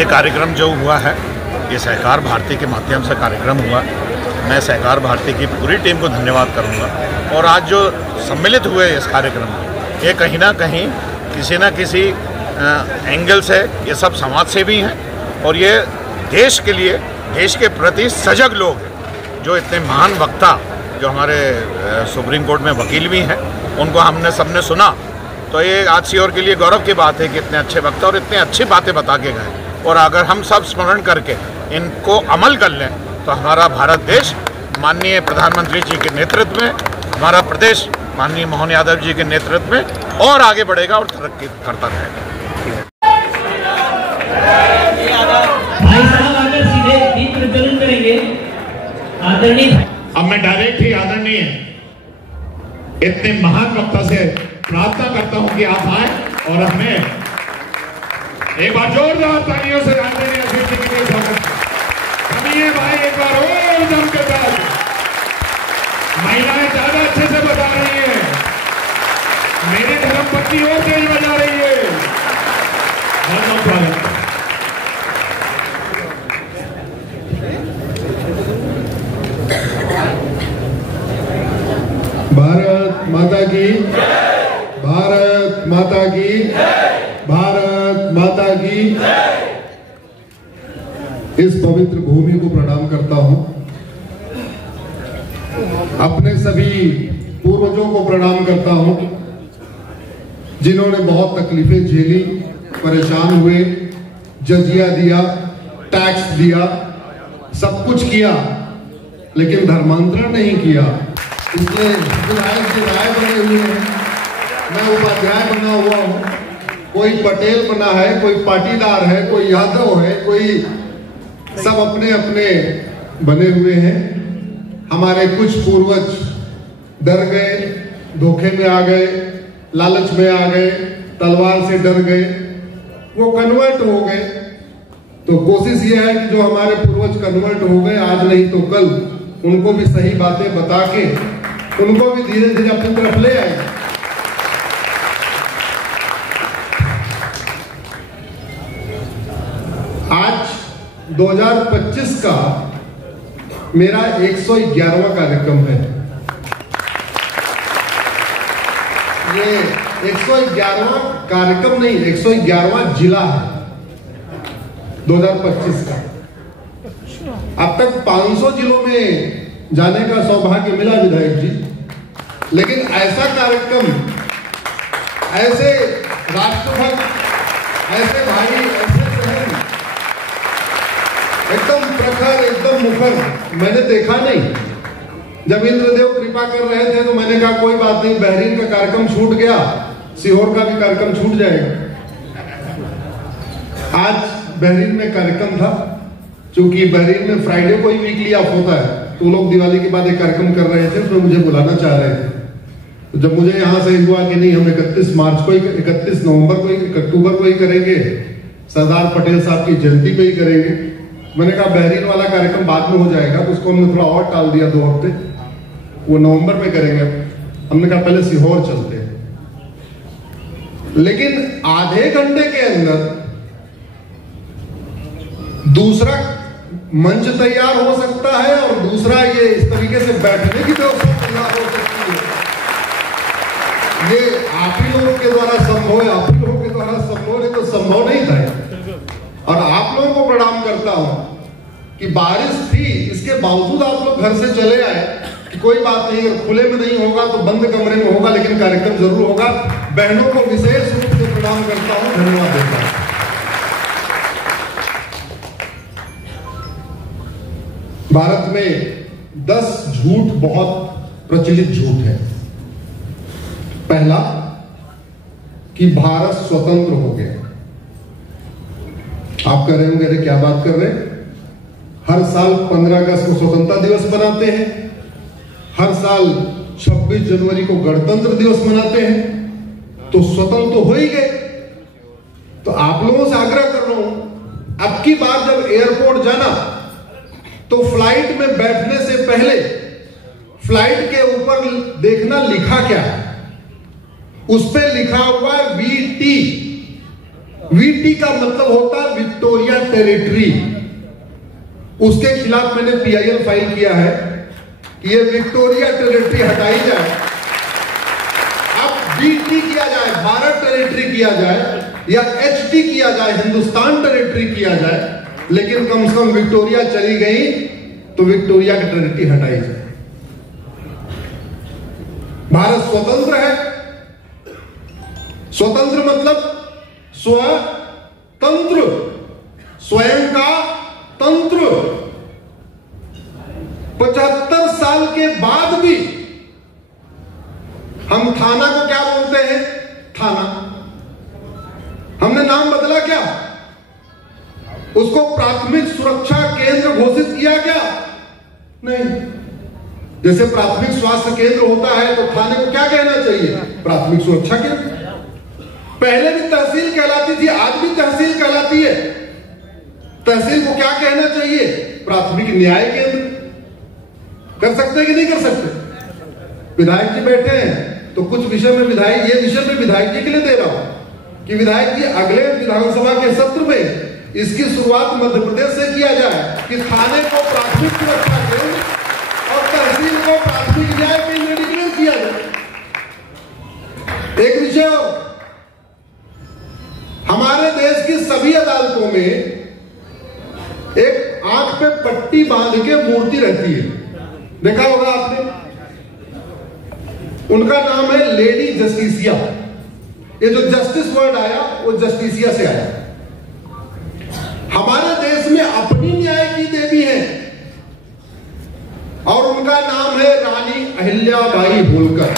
ये कार्यक्रम जो हुआ है, ये सहकार भारती के माध्यम से कार्यक्रम हुआ। मैं सहकार भारती की पूरी टीम को धन्यवाद करूंगा। और आज जो सम्मिलित हुए इस कार्यक्रम में, ये कहीं ना कहीं किसी न किसी एंगल से ये सब समाज सेवी हैं और ये देश के लिए, देश के प्रति सजग लोग हैं। जो इतने महान वक्ता जो हमारे सुप्रीम कोर्ट में वकील भी हैं, उनको हमने सबने सुना, तो ये आज सीहोर के लिए गौरव की बात है कि इतने अच्छे वक्ता और इतनी अच्छी बातें बता के गए। और अगर हम सब स्मरण करके इनको अमल कर लें तो हमारा भारत देश माननीय प्रधानमंत्री जी के नेतृत्व में, हमारा प्रदेश माननीय मोहन यादव जी के नेतृत्व में और आगे बढ़ेगा और तरक्की करता रहेगा। भाई साहब आकर सीधे दीप प्रज्वलन करेंगे। आदरणीय, अब मैं डायरेक्ट ही आदरणीय इतने महान वक्ता से प्रार्थना करता हूं कि आप आए और हमें एक बार जोरदार तालियों से आदरणीय अजीत जी के लिए स्वागत करिए। भाई एक बार और जम के साथ महिलाएं ज्यादा अच्छे से बता रही हैं, मेरी धर्मपत्नी और तेज बजा रही है। बहुत स्वागत। भारत माता की, भारत माता की, भारत माता की। इस पवित्र भूमि को प्रणाम करता हूं। अपने सभी पूर्वजों को प्रणाम करता हूं जिन्होंने बहुत तकलीफें झेली, परेशान हुए, जजिया दिया, टैक्स दिया, सब कुछ किया, लेकिन धर्मांतरण नहीं किया। इसलिए विधायक जी राय बने हुए हैं, मैं उपाध्याय बना हुआ हूँ, कोई पटेल बना है, कोई पाटीदार है, कोई यादव है, कोई सब अपने अपने बने हुए हैं। हमारे कुछ पूर्वज डर गए, धोखे में आ गए, लालच में आ गए, तलवार से डर गए, वो कन्वर्ट हो गए। तो कोशिश ये है कि जो हमारे पूर्वज कन्वर्ट हो गए, आज नहीं तो कल उनको भी सही बातें बता के उनको भी धीरे धीरे अपनी तरफ ले आए। आज 2025 का मेरा 111वां कार्यक्रम है। ये 111वां कार्यक्रम नहीं, 111वां जिला है 2025 का। अब तक 500 जिलों में जाने का सौभाग्य मिला विधायक जी, लेकिन ऐसा कार्यक्रम, ऐसे राष्ट्रभक्त, ऐसे भाई, ऐसे बहन, एकदम प्रखर, एकदम मुखर मैंने देखा नहीं। जब इंद्रदेव कृपा कर रहे थे तो मैंने कहा कोई बात नहीं, बहरीन का कार्यक्रम छूट गया, सीहोर का भी कार्यक्रम छूट जाएगा। आज बहरीन में कार्यक्रम था, क्योंकि बहरीन में फ्राइडे को ही वीकली ऑफ होता है, तो लोग दिवाली के बाद एक कार्यक्रम कर रहे थे, उसमें मुझे बुलाना चाह रहे थे। तो जब मुझे यहां से हुआ कि नहीं, हम 31 मार्च को ही, 31 नवंबर को ही, 1 अक्टूबर को ही करेंगे, सरदार पटेल साहब की जयंती पे ही करेंगे, मैंने कहा बहरीन वाला कार्यक्रम बाद में हो जाएगा, तो उसको हमने थोड़ा और टाल दिया 2 हफ्ते, वो नवंबर में करेंगे। हमने कहा पहले सीहोर चलते हैं। लेकिन आधे घंटे के अंदर दूसरा मंच तैयार हो सकता है और दूसरा ये इस तरीके से बैठने की व्यवस्था तैयार हो सकती है। ये आप ही लोगों के द्वारा संभव है, आप ही लोगों के द्वारा संभव है, तो संभव नहीं था। और आप लोगों को प्रणाम करता हूं कि बारिश थी, इसके बावजूद आप लोग घर से चले आए कि कोई बात नहीं, अगर खुले में नहीं होगा तो बंद कमरे में होगा, लेकिन कार्यक्रम जरूर होगा। बहनों को विशेष रूप से प्रणाम करता हूं, धन्यवाद देता हूं। भारत में 10 झूठ बहुत प्रचलित झूठ है। पहला कि भारत स्वतंत्र हो गया। आप कह रहे होंगे अरे क्या बात कर रहे हैं, हर साल 15 अगस्त को स्वतंत्रता दिवस मनाते हैं, हर साल 26 जनवरी को गणतंत्र दिवस मनाते हैं, तो स्वतंत्र तो हो ही गए। तो आप लोगों से आग्रह कर रहा हूं, अब की बार जब एयरपोर्ट जाना तो फ्लाइट में बैठने से पहले फ्लाइट के ऊपर देखना लिखा क्या है। उस पे लिखा हुआ है VT। VT का मतलब होता है विक्टोरिया टेरिटरी, उसके खिलाफ मैंने PIL फाइल किया है कि ये विक्टोरिया टेरिटरी हटाई जाए, अब BT किया जाए, भारत टेरिटरी किया जाए, या HT किया जाए, हिंदुस्तान टेरिटरी किया जाए, लेकिन कम से कम विक्टोरिया चली गई तो विक्टोरिया की टेरिटरी हटाई जाए। भारत स्वतंत्र है, स्वतंत्र मतलब स्वतंत्र, स्वयं का तंत्र। 75 साल के बाद भी हम थाना को क्या बोलते हैं? थाना। हमने नाम बदला क्या? उसको प्राथमिक सुरक्षा केंद्र घोषित किया क्या? नहीं। जैसे प्राथमिक स्वास्थ्य केंद्र होता है तो थाने को क्या कहना चाहिए? प्राथमिक सुरक्षा केंद्र। पहले भी तहसील कहलाती थी, आज भी तहसील कहलाती है। तहसील को क्या कहना चाहिए? प्राथमिक न्याय केंद्र। कर सकते कि नहीं कर सकते? विधायक जी बैठे हैं तो कुछ विषय में विधायक, ये विषय में विधायक जी के लिए दे रहा हूं कि विधायक जी अगले विधानसभा के सत्र में इसकी शुरुआत मध्य प्रदेश से किया जाए कि थाने को प्राथमिक सुरक्षा केंद्र और तहसील को प्राथमिक न्याय केंद्र डिक्लेयर किया जाए। एक विषय और, हमारे देश की सभी अदालतों में एक आंख पे पट्टी बांध के मूर्ति रहती है, देखा होगा आपने। उनका नाम है लेडी जस्टिसिया। ये जो जस्टिस वर्ड आया वो जस्टिसिया से आया। हमारे देश में अपनी न्याय की देवी है और उनका नाम है रानी अहिल्याबाई होलकर।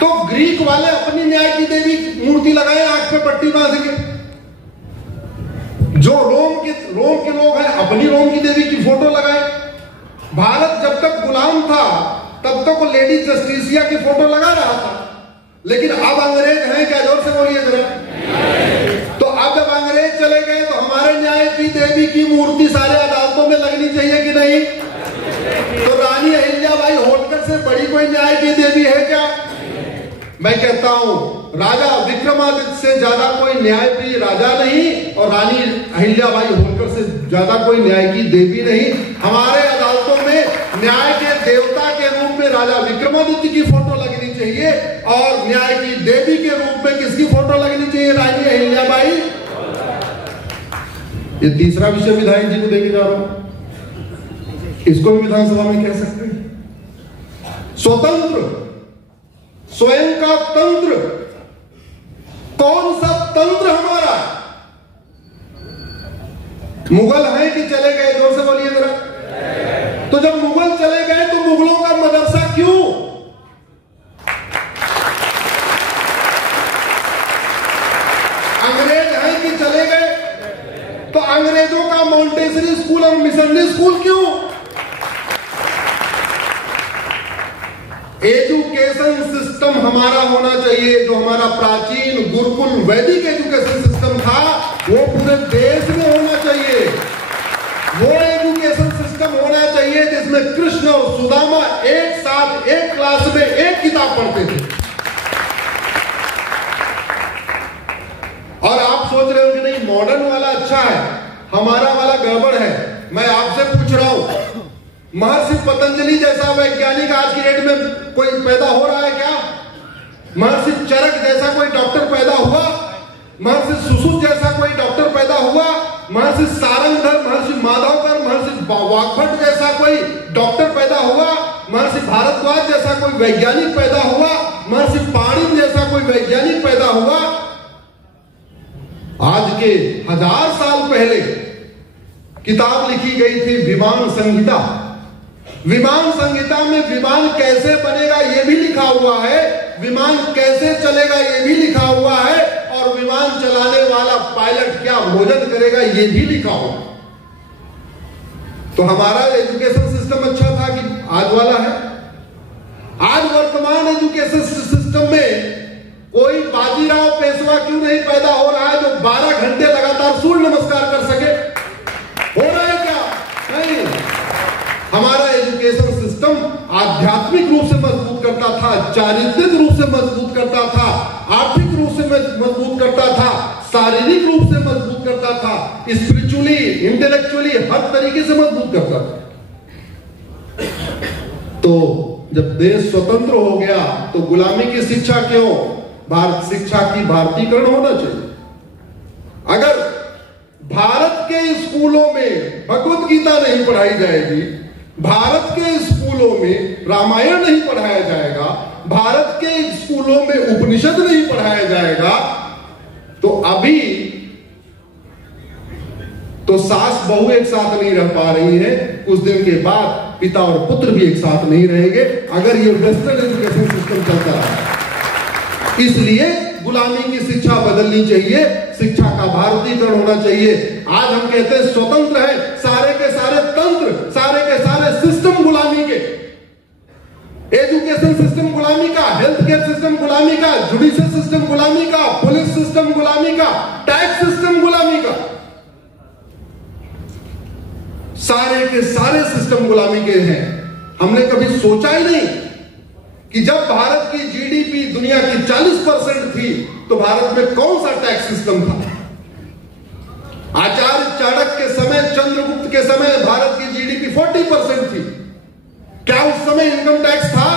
तो ग्रीक वाले अपनी न्याय की देवी मूर्ति लगाए आंख पे पट्टी बांध के, जो रोम के लोग हैं अपनी रोम की देवी की फोटो लगाए। भारत जब तक गुलाम था तब तक वो लेडी जस्टिसिया की फोटो लगा रहा था, लेकिन अब अंग्रेज हैं क्या? जोर से बोलिए जरा। तो अब जब अंग्रेज चले गए तो हमारे न्याय की देवी की मूर्ति सारे अदालतों में लगनी चाहिए कि नहीं? तो रानी अहिल्याबाई होलकर से बड़ी कोई न्याय की देवी है क्या? मैं कहता हूं राजा विक्रमादित्य से ज्यादा कोई न्यायप्रिय राजा नहीं और रानी अहिल्याबाई होलकर से ज्यादा कोई न्याय की देवी नहीं। हमारे अदालतों में न्याय के देवता के रूप में राजा विक्रमादित्य की फोटो लगनी चाहिए और न्याय की देवी के रूप में किसकी फोटो लगनी चाहिए? रानी अहिल्याबाई। ये तीसरा विषय विधायक जी को देके जा रहा हूं, इसको भी विधानसभा में कह सकते हैं। स्वतंत्र, स्वयं का तंत्र। कौन सा तंत्र हमारा? मुगल हैं कि चले गए? जोर से बोलिए जरा। तो जब मुगल चले गए तो मुगलों का मदरसा क्यों? अंग्रेज हैं कि चले गए तो अंग्रेजों का मॉन्टेसरी स्कूल और मिशनरी स्कूल क्यों? एजुकेशन सिस्टम हमारा होना चाहिए जो हमारा प्राचीन गुरुकुल वैदिक एजुकेशन सिस्टम था वो पूरे देश में होना चाहिए। वो एजुकेशन सिस्टम होना चाहिए जिसमें कृष्ण और सुदामा एक साथ एक क्लास में एक किताब पढ़ते थे। और आप सोच रहे हो कि नहीं मॉडर्न वाला अच्छा है, हमारा वाला गड़बड़ है। मैं आपसे पूछ रहा हूं, महर्षि पतंजलि जैसा वैज्ञानिक आज की डेट में कोई पैदा हो रहा है क्या? महर्षि चरक जैसा कोई डॉक्टर पैदा हुआ? महर्षि सुश्रुत जैसा कोई डॉक्टर पैदा हुआ? महर्षि सारंगधर, महर्षि माधवकर, महर्षि वाग्भट जैसा कोई डॉक्टर पैदा हुआ? महर्षि भारद्वाज जैसा कोई वैज्ञानिक पैदा हुआ? महर्षि पाणिनि जैसा कोई वैज्ञानिक पैदा हुआ? आज के 1000 साल पहले किताब लिखी गई थी विमान संहिता। विमान संहिता में विमान कैसे बनेगा ये भी लिखा हुआ है, विमान कैसे चलेगा ये भी लिखा हुआ है, और विमान चलाने वाला पायलट क्या भोजन करेगा ये भी लिखा हुआ। तो हमारा एजुकेशन सिस्टम अच्छा था कि आज वाला है? आज वर्तमान एजुकेशन सिस्टम में कोई बाजीराव पेशवा क्यों नहीं पैदा हो रहा है जो 12 घंटे लगातार सूर्य नमस्कार कर सके? हो रहा है क्या? नहीं। हमारा एजुकेशन सिस्टम आध्यात्मिक रूप से मजबूत करता था, चारित्रिक रूप से मजबूत करता था, आर्थिक रूप से शारीरिक रूप से मजबूत करता था, स्पिरिचुअली, इंटेलेक्चुअली, हर तरीके से मजबूत करता था। तो जब देश स्वतंत्र हो गया तो गुलामी की शिक्षा क्यों? भारत शिक्षा की भारतीकरण होना चाहिए। अगर भारत के स्कूलों में भगवत गीता नहीं पढ़ाई जाएगी, भारत के स्कूलों में रामायण नहीं पढ़ाया जाएगा, भारत के स्कूलों में उपनिषद नहीं पढ़ाया जाएगा, तो अभी तो सास बहू एक साथ नहीं रह पा रही है, कुछ दिन के बाद पिता और पुत्र भी एक साथ नहीं रहेंगे अगर ये वेस्टर्न एजुकेशन सिस्टम चलता रहा। इसलिए गुलामी की शिक्षा बदलनी चाहिए, शिक्षा का भारतीकरण होना चाहिए। आज हम कहते हैं स्वतंत्र है, सारे के सारे तंत्र, सारे के सारे सिस्टम गुलामी के, एजुकेशन सिस्टम गुलामी का, हेल्थ केयर सिस्टम गुलामी का, जुडिशियल सिस्टम गुलामी का, पुलिस सिस्टम गुलामी का, टैक्स सिस्टम गुलामी का, सारे के सारे सिस्टम गुलामी के हैं। हमने कभी सोचा ही नहीं कि जब भारत की जीडीपी दुनिया की 40% थी तो भारत में कौन सा टैक्स सिस्टम था? आचार्य चाणक्य के समय, चंद्रगुप्त के समय भारत की जीडीपी 40% थी। क्या उस समय इनकम टैक्स था?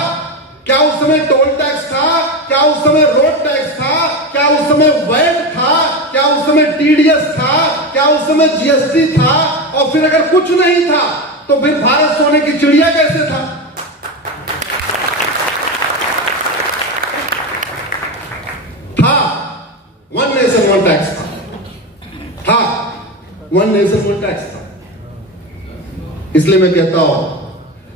क्या उस समय टोल टैक्स था? क्या उस समय रोड टैक्स था? क्या उस समय वैट था? क्या उस समय टीडीएस था? क्या उस समय जीएसटी था? और फिर अगर कुछ नहीं था तो फिर भारत सोने की चिड़िया कैसे था? वन नेशन वन टैक्स था, वन नेशन वन टैक्स था। इसलिए मैं कहता हूं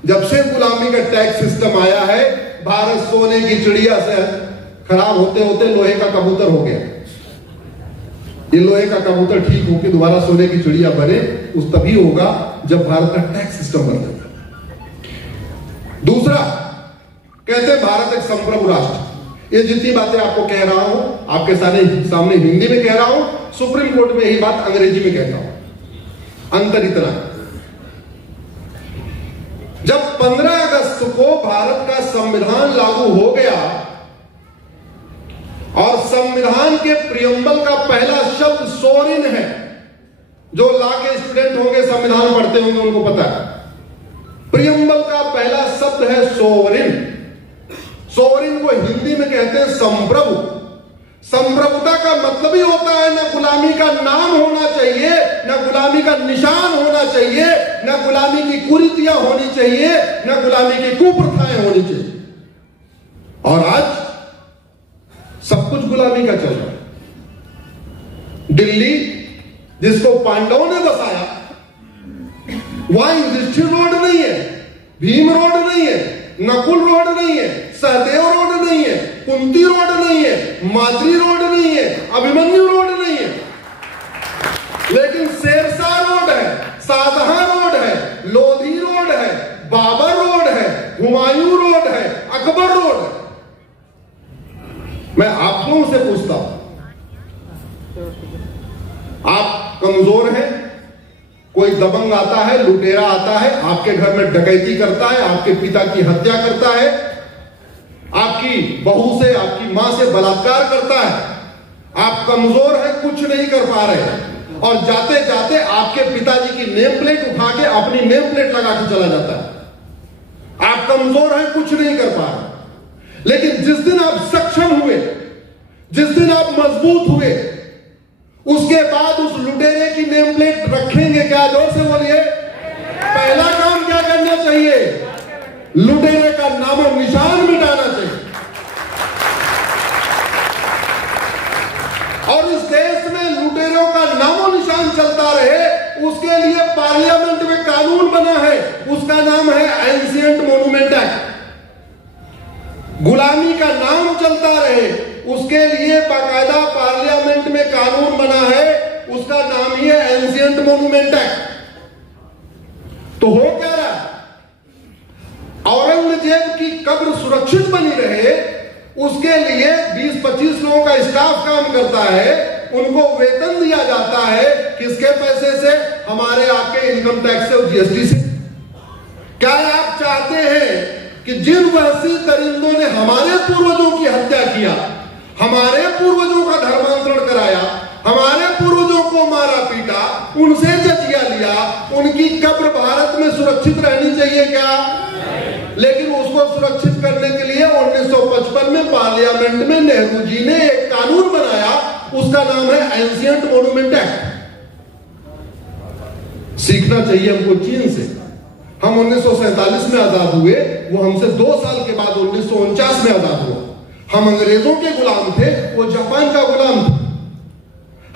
जब से गुलामी का टैक्स सिस्टम आया है, भारत सोने की चिड़िया से खराब होते होते लोहे का कबूतर हो गया। ये लोहे का कबूतर ठीक होकर दोबारा सोने की चिड़िया बने, उस तभी होगा जब भारत का टैक्स सिस्टम बदलेगा। दूसरा, कहते हैं भारत एक संप्रभु राष्ट्र। ये जितनी बातें आपको कह रहा हूं, आपके सामने हिंदी में कह रहा हूं, सुप्रीम कोर्ट में यही बात अंग्रेजी में कहता हूं। अंतर इतना, जब 15 अगस्त को भारत का संविधान लागू हो गया और संविधान के प्रियम्बल का पहला शब्द सोवरेन है, जो लॉ के स्टूडेंट होंगे, संविधान पढ़ते होंगे, उनको पता है प्रियम्बल का पहला शब्द है सोवरेन। सोवरेन को हिंदी में कहते हैं संप्रभु। संप्रभुता का मतलब ही होता है न गुलामी का नाम होना चाहिए, न गुलामी का निशान होना चाहिए, न गुलामी की कुरीतियां होनी चाहिए, न गुलामी की कुप्रथाएं होनी चाहिए। और आज सब कुछ गुलामी का चल रहा है। दिल्ली जिसको पांडवों ने बसाया, वहां युधिष्ठिर रोड नहीं है, भीम रोड नहीं है, नकुल रोड नहीं है, सहदेव रोड नहीं है, कुंती रोड नहीं है, माद्री रोड नहीं है, अभिमन्यु रोड नहीं है, लेकिन शेरशाह रोड है, शाहजहां रोड है, लोधी रोड है, बाबर रोड है, हुमायूं रोड है, अकबर रोड है। मैं आप लोगों से पूछता हूं, आप कमजोर हैं, कोई दबंग आता है, लुटेरा आता है, आपके घर में डकैती करता है, आपके पिता की हत्या करता है, आपकी बहू से, आपकी मां से बलात्कार करता है, आप कमजोर हैं, कुछ नहीं कर पा रहे, और जाते जाते आपके पिताजी की नेम प्लेट उठा के अपनी नेम प्लेट लगा के चला जाता है। आप कमजोर हैं, कुछ नहीं कर पा रहे, लेकिन जिस दिन आप सक्षम हुए, जिस दिन आप मजबूत हुए, उसके बाद उस लुटेरे की नेम प्लेट रखेंगे क्या? जोर से बोलिए। पहला काम क्या करना चाहिए? लुटेरे का नाम और निशान मिटाना चाहिए। और इस देश में लुटेरों का नाम और निशान चलता रहे, उसके लिए पार्लियामेंट में कानून बना है, उसका नाम है एंशिएंट मॉन्यूमेंट एक्ट। गुलामी का नाम चलता रहे, उसके लिए बाकायदा पार्लियामेंट में कानून बना है, उसका नाम ही है एंशिएंट मॉन्यूमेंट एक्ट। तो हो क्या रहा? औरंगजेब की कब्र सुरक्षित बनी रहे, उसके लिए 20-25 लोगों का स्टाफ काम करता है, उनको वेतन दिया जाता है, किसके पैसे से? हमारे आपके इनकम टैक्स से और जीएसटी से। क्या आप चाहते हैं कि जिन वहशी दरिंदों ने हमारे पूर्वजों की हत्या किया, हमारे पूर्वजों का धर्मांतरण कराया, हमारे सुरक्षित करने के लिए 1955 में पार्लियामेंट में नेहरू जी ने एक कानून बनाया, उसका नाम है एंशिएंट मॉन्यूमेंट एक्ट। सीखना चाहिए हमको चीन से। हम 1947 में आजाद हुए, वो हमसे 2 साल के बाद 1949 में आजाद हुआ। हम अंग्रेजों के गुलाम थे, वो जापान का गुलाम था।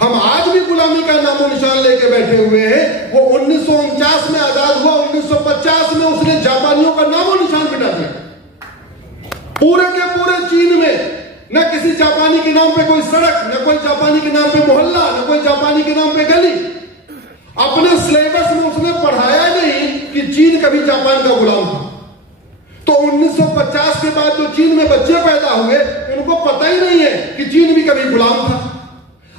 हम आज भी गुलामी का नामो निशान लेके बैठे हुए हैं। वो 1949 में आजाद हुआ, 1950 में उसने जापानियों का नामो निशान मिटा दिया। पूरे के पूरे चीन में न किसी जापानी के नाम पे कोई सड़क, न कोई जापानी के नाम पे मोहल्ला, न कोई जापानी के नाम पे गली। अपने सिलेबस में उसने पढ़ाया नहीं कि चीन कभी जापान का गुलाम था। तो 1950 के बाद जो चीन में बच्चे पैदा हुए, उनको पता ही नहीं है कि चीन भी कभी गुलाम था।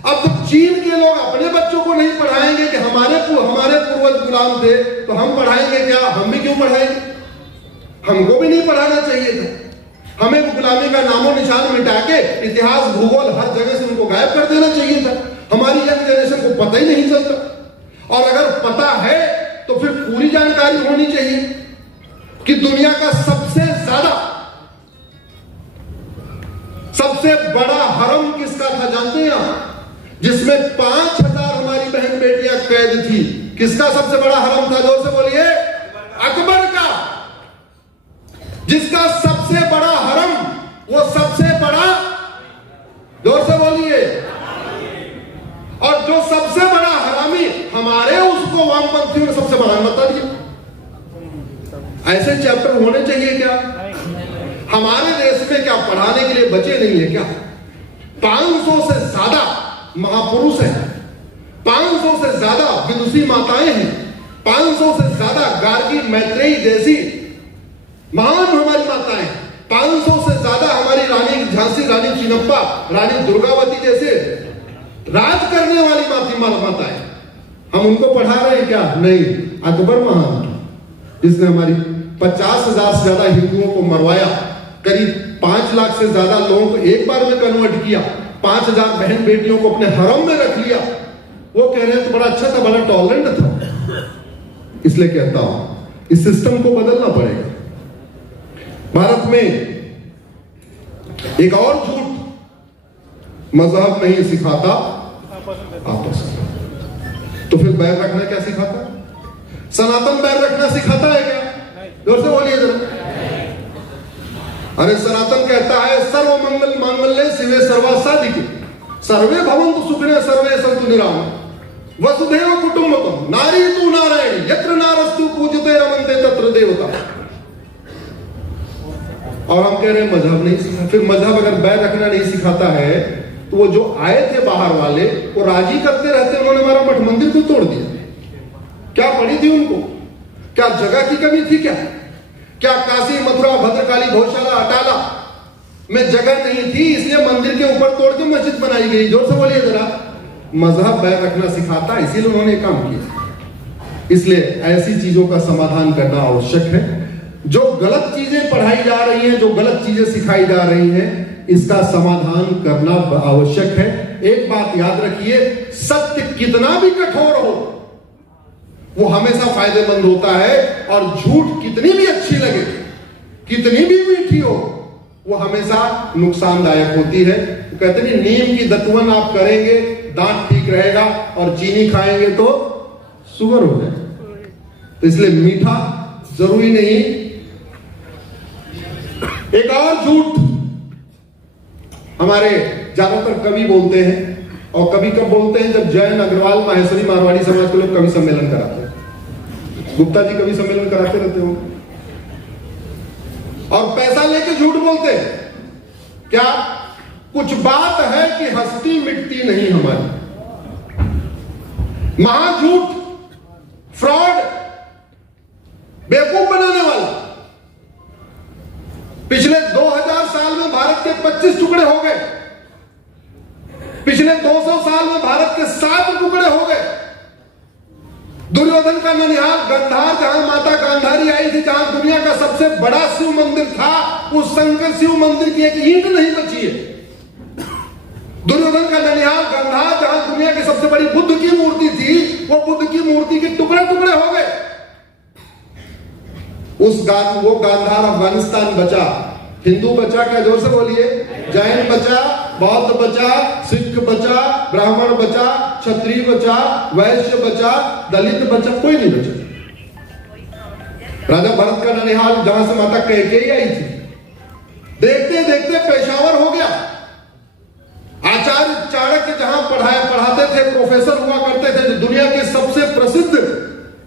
अब जब चीन के लोग अपने बच्चों को नहीं पढ़ाएंगे कि हमारे पूर्वज गुलाम थे, तो हम पढ़ाएंगे क्या? हम भी क्यों पढ़ाएंगे? हमको भी नहीं पढ़ाना चाहिए था। हमें गुलामी का नामो निशान मिटा के इतिहास, भूगोल हर जगह से उनको गायब कर देना चाहिए था। हमारी यंग जनरेशन को पता ही नहीं चलता, और अगर पता है तो फिर पूरी जानकारी होनी चाहिए कि दुनिया का सबसे बड़ा हरम किसका था जानते हैं आप? जिसमें 5000 हमारी बहन बेटियां कैद थी। किसका सबसे बड़ा हरम था? जोर से बोलिए। अकबर का। जिसका सबसे बड़ा हरम, वो सबसे बड़ा, जोर से बोलिए। और जो सबसे बड़ा हरामी हमारे, उसको वामपंथियों ने सबसे महान बता दिया। ऐसे चैप्टर होने चाहिए क्या? हमारे देश में क्या पढ़ाने के लिए बचे नहीं है क्या? 500 से ज्यादा महापुरुष हैं, 500 से ज्यादा विदुषी माताएं हैं, 500 से ज्यादा गार्गी मैत्रेयी जैसी महान हमारी माताएं, 500 से ज्यादा हमारी रानी झांसी, रानी चिन्नप्पा, रानी दुर्गावती जैसे राज करने वाली माताएं, हम उनको पढ़ा रहे हैं क्या? नहीं। अकबर महान, जिसने हमारी 50,000 से ज्यादा हिंदुओं को मरवाया, करीब 5 लाख से ज्यादा लोगों को एक बार में कन्वर्ट किया, 5000 बहन बेटियों को अपने हरम में रख लिया। वो कह रहे हैं तो बड़ा अच्छा था, बड़ा टॉलरेंट था। इसलिए कहता हूं इस सिस्टम को बदलना पड़ेगा। भारत में एक और झूठ, मजहब नहीं सिखाता आपस में। तो फिर बैर रखना क्या सिखाता? सनातन बैर रखना सिखाता है क्या? जोर से बोलिए जरा। अरे सनातन कहता है सर्व मंगल मांगल्ये शिवे सर्वा साधिके, सर्वे भवन्तु सुखिनः सर्वे सन्तु निरामयाः, वसुधैव कुटुम्बकम्, नारी तु नारायणी, यत्र नारस्तु पूज्यते रमन्ते तत्र देवता। और हम कह रहे हैं मजहब नहीं सिखाता। फिर मजहब अगर बैर रखना नहीं सिखाता है, तो वो जो आए थे बाहर वाले, वो राजी करते रहते, उन्होंने हमारा मठ मंदिर को तोड़ दिया। क्या पड़ी थी उनको? क्या जगह की कमी थी क्या? क्या काशी, मथुरा, भद्रकाली, गौशाला, अटाला में जगह नहीं थी, इसलिए मंदिर के ऊपर तोड़ के मस्जिद बनाई गई? जोर से बोलिए जरा। मजहब बैर रखना सिखाता, इसीलिए उन्होंने काम किया। इसलिए ऐसी चीजों का समाधान करना आवश्यक है। जो गलत चीजें पढ़ाई जा रही हैं, जो गलत चीजें सिखाई जा रही हैं, इसका समाधान करना आवश्यक है। एक बात याद रखिए, सत्य कितना भी कठोर हो, वो हमेशा फायदेमंद होता है, और झूठ कितनी भी अच्छी लगे, कितनी भी मीठी हो, वो हमेशा नुकसानदायक होती है। तो कहते हैं नीम की दतवन आप करेंगे, दांत ठीक रहेगा, और चीनी खाएंगे तो शुगर हो जाए। तो इसलिए मीठा जरूरी नहीं। एक और झूठ हमारे ज्यादातर कवि बोलते हैं, और कभी कब बोलते हैं? जब जैन, अग्रवाल, माहेश्वरी, मारवाड़ी समाज के लोग कवि सम्मेलन कराते हैं। गुप्ता जी कवि सम्मेलन कराते रहते हो, और पैसा लेके झूठ बोलते हैं। क्या कुछ बात है कि हस्ती मिटती नहीं हमारी? महाझूठ, फ्रॉड, बेवकूफ बनाने वाला। पिछले 2000 साल में भारत के 25 टुकड़े हो गए, पिछले 200 साल में भारत के 7 टुकड़े हो गए। दुर्योधन का ननिहाल गंधार, जहां माता गांधारी आई थी, जहां दुनिया का सबसे बड़ा शिव मंदिर था, उस शंकर शिव मंदिर की एक ईंट नहीं बची है। दुर्योधन का ननिहाल गंधार, जहां दुनिया की सबसे बड़ी बुद्ध की मूर्ति थी, वो बुद्ध की मूर्ति के टुकड़े टुकड़े हो गए। वो गांधार अफगानिस्तान बचा, हिंदू बचा, क्या जोर से बोलिए, जैन बचा, बौद्ध बचा, सिख बचा, ब्राह्मण बचा, क्षत्रिय बचा, वैश्य बचा, दलित बचा, कोई नहीं बचा। राजा भरत का ननिहाल जहां से माता कैकेयी आई थी, देखते देखते पेशावर हो गया। आचार्य चाणक्य जहां पढ़ाते थे, प्रोफेसर हुआ करते थे, जो दुनिया की सबसे प्रसिद्ध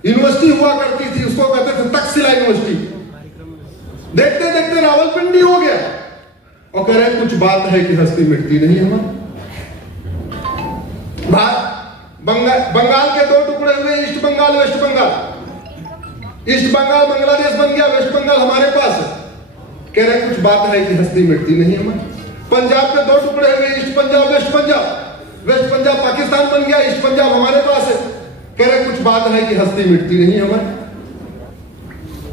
यूनिवर्सिटी हुआ करती थी, उसको कहते थे तक्षशिला यूनिवर्सिटी। देखते देखते रावलपिंडी हो गया और कह रहे कुछ बात है कि हस्ती मिटती नहीं है। बंगाल के दो टुकड़े हुए, east Bengal west Bengal. East Bengal Bangladesh बन गया, वेस्ट बंगाल हमारे पास है। कह रहे कुछ बात है कि हस्ती मिटती नहीं है। पंजाब के दो टुकड़े हुए, east Punjab west Punjab. West Punjab Pakistan बन गया, ईस्ट पंजाब हमारे पास है। कह रहे कुछ बात है कि हस्ती मिटती नहीं है।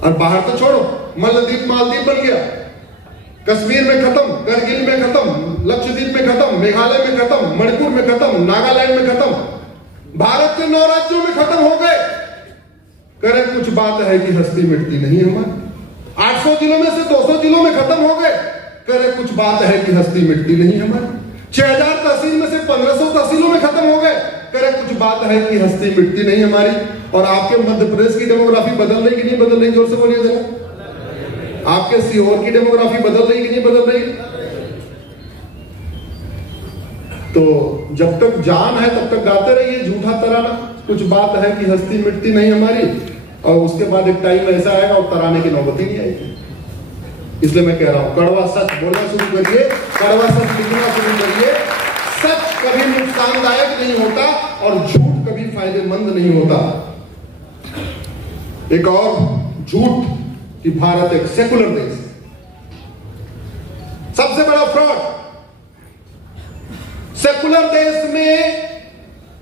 और बाहर तो छोड़ो, मलद्वीप मालदीव बन गया, कश्मीर में खत्म, करगिल में खत्म, लक्षद्वीप में खत्म, मेघालय में खत्म, मणिपुर में खत्म, नागालैंड में खत्म, भारत के 9 राज्यों में खत्म हो गए। कह रहे कुछ बात है कि हस्ती मिटती नहीं है। 800 जिलों में से 200 जिलों में खत्म हो गए। कह रहे कुछ बात है कि हस्ती मिटती नहीं है। 6000 तहसील में से 1500 तहसीलों में खत्म हो गए। कह रहे कुछ बात है कि हस्ती मिटती नहीं हमारी। और आपके मध्य प्रदेश की डेमोग्राफी बदल रही कि नहीं बदल रही, जोर से बोलिए जरा। आपके सीहोर की डेमोग्राफी बदल रही कि नहीं बदल रही। तो जब तक जान है तब तक गाते रहिए झूठा तराना, कुछ बात है कि हस्ती मिटती नहीं हमारी। और उसके बाद एक टाइम ऐसा आएगा और तराने की नौबत ही नहीं आएगी। इसलिए मैं कह रहा हूं, कड़वा सच बोलना शुरू करिए, कड़वा सच लिखना शुरू करिए। सच कभी नुकसानदायक नहीं होता और झूठ कभी फायदेमंद नहीं होता। एक और झूठ कि भारत एक सेकुलर देश, सबसे बड़ा फ्रॉड। सेकुलर देश में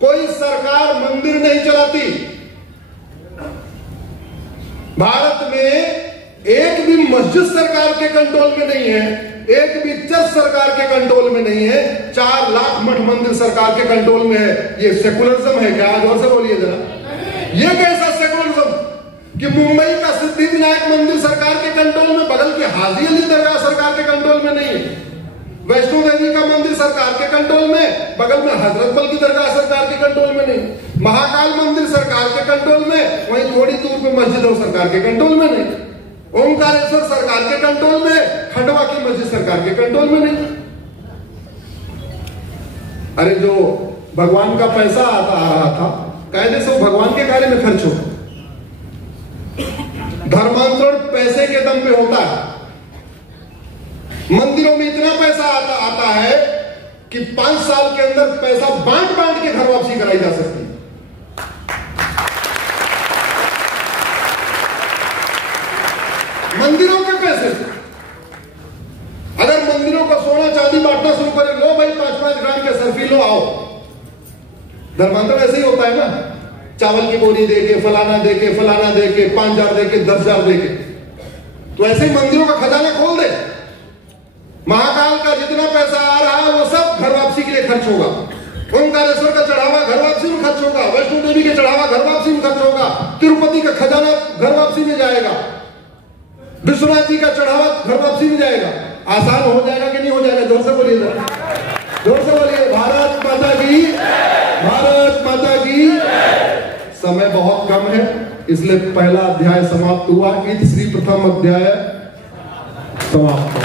कोई सरकार मंदिर नहीं चलाती। भारत में एक भी मस्जिद सरकार के कंट्रोल में नहीं है, एक भी चर्च सरकार के कंट्रोल में नहीं है, 4 लाख मठ मंदिर सरकार के कंट्रोल में है। ये सेकुलरिज्म है क्या? जोर से बोलिए जरा। ये कैसा सेकुलरिज्म कि मुंबई का सिद्धिविनायक मंदिर सरकार के कंट्रोल में, बगल के हाजी अली दरगाह सरकार के कंट्रोल में नहीं है। वैष्णो देवी का मंदिर सरकार के कंट्रोल में, बगल में हजरत बल की दरगाह सरकार के कंट्रोल में नहीं। महाकाल मंदिर सरकार के कंट्रोल में, वहीं थोड़ी दूर पे मस्जिद हो सरकार के कंट्रोल में नहीं। ओमकारेश्वर सरकार के कंट्रोल में, खंडवा की मस्जिद सरकार के कंट्रोल में नहीं। अरे जो भगवान का पैसा आ रहा था, कायदे से वो भगवान के कार्य में खर्च हो। धर्मांतरण पैसे के दम पे होता है। मंदिरों में इतना पैसा आता है कि 5 साल के अंदर पैसा बांट के घर वापसी कराई जा सकती है। मंदिरों के पैसे से अगर मंदिरों का सोना चांदी बांटना शुरू करें, लो भाई 5-5 ग्राम के सर्फी लो, आओ। धर्मांतरण ऐसे ही होता है ना, चावल की बोरी देके, फलाना देके, फलाना देके, 5000 देके, 10,000 देके। तो ऐसे ही मंदिरों का खजाना खोल दे। महाकाल का जितना पैसा आ रहा है वो सब घर वापसी के लिए खर्च होगा। ओमकारेश्वर का चढ़ावा घर वापसी में खर्च होगा, वैष्णो देवी के चढ़ावा घर वापसी में खर्च होगा, तिरुपति का खजाना घर वापसी में जाएगा, विश्वनाथ जी का चढ़ावा घर वापसी में जाएगा। आसान हो जाएगा कि नहीं हो जाएगा? जोर से बोलिए, जोर से बोलिए। भारत माता की, भारत माता की। समय बहुत कम है, इसलिए पहला अध्याय समाप्त हुआ। इत श्री प्रथम अध्याय समाप्त।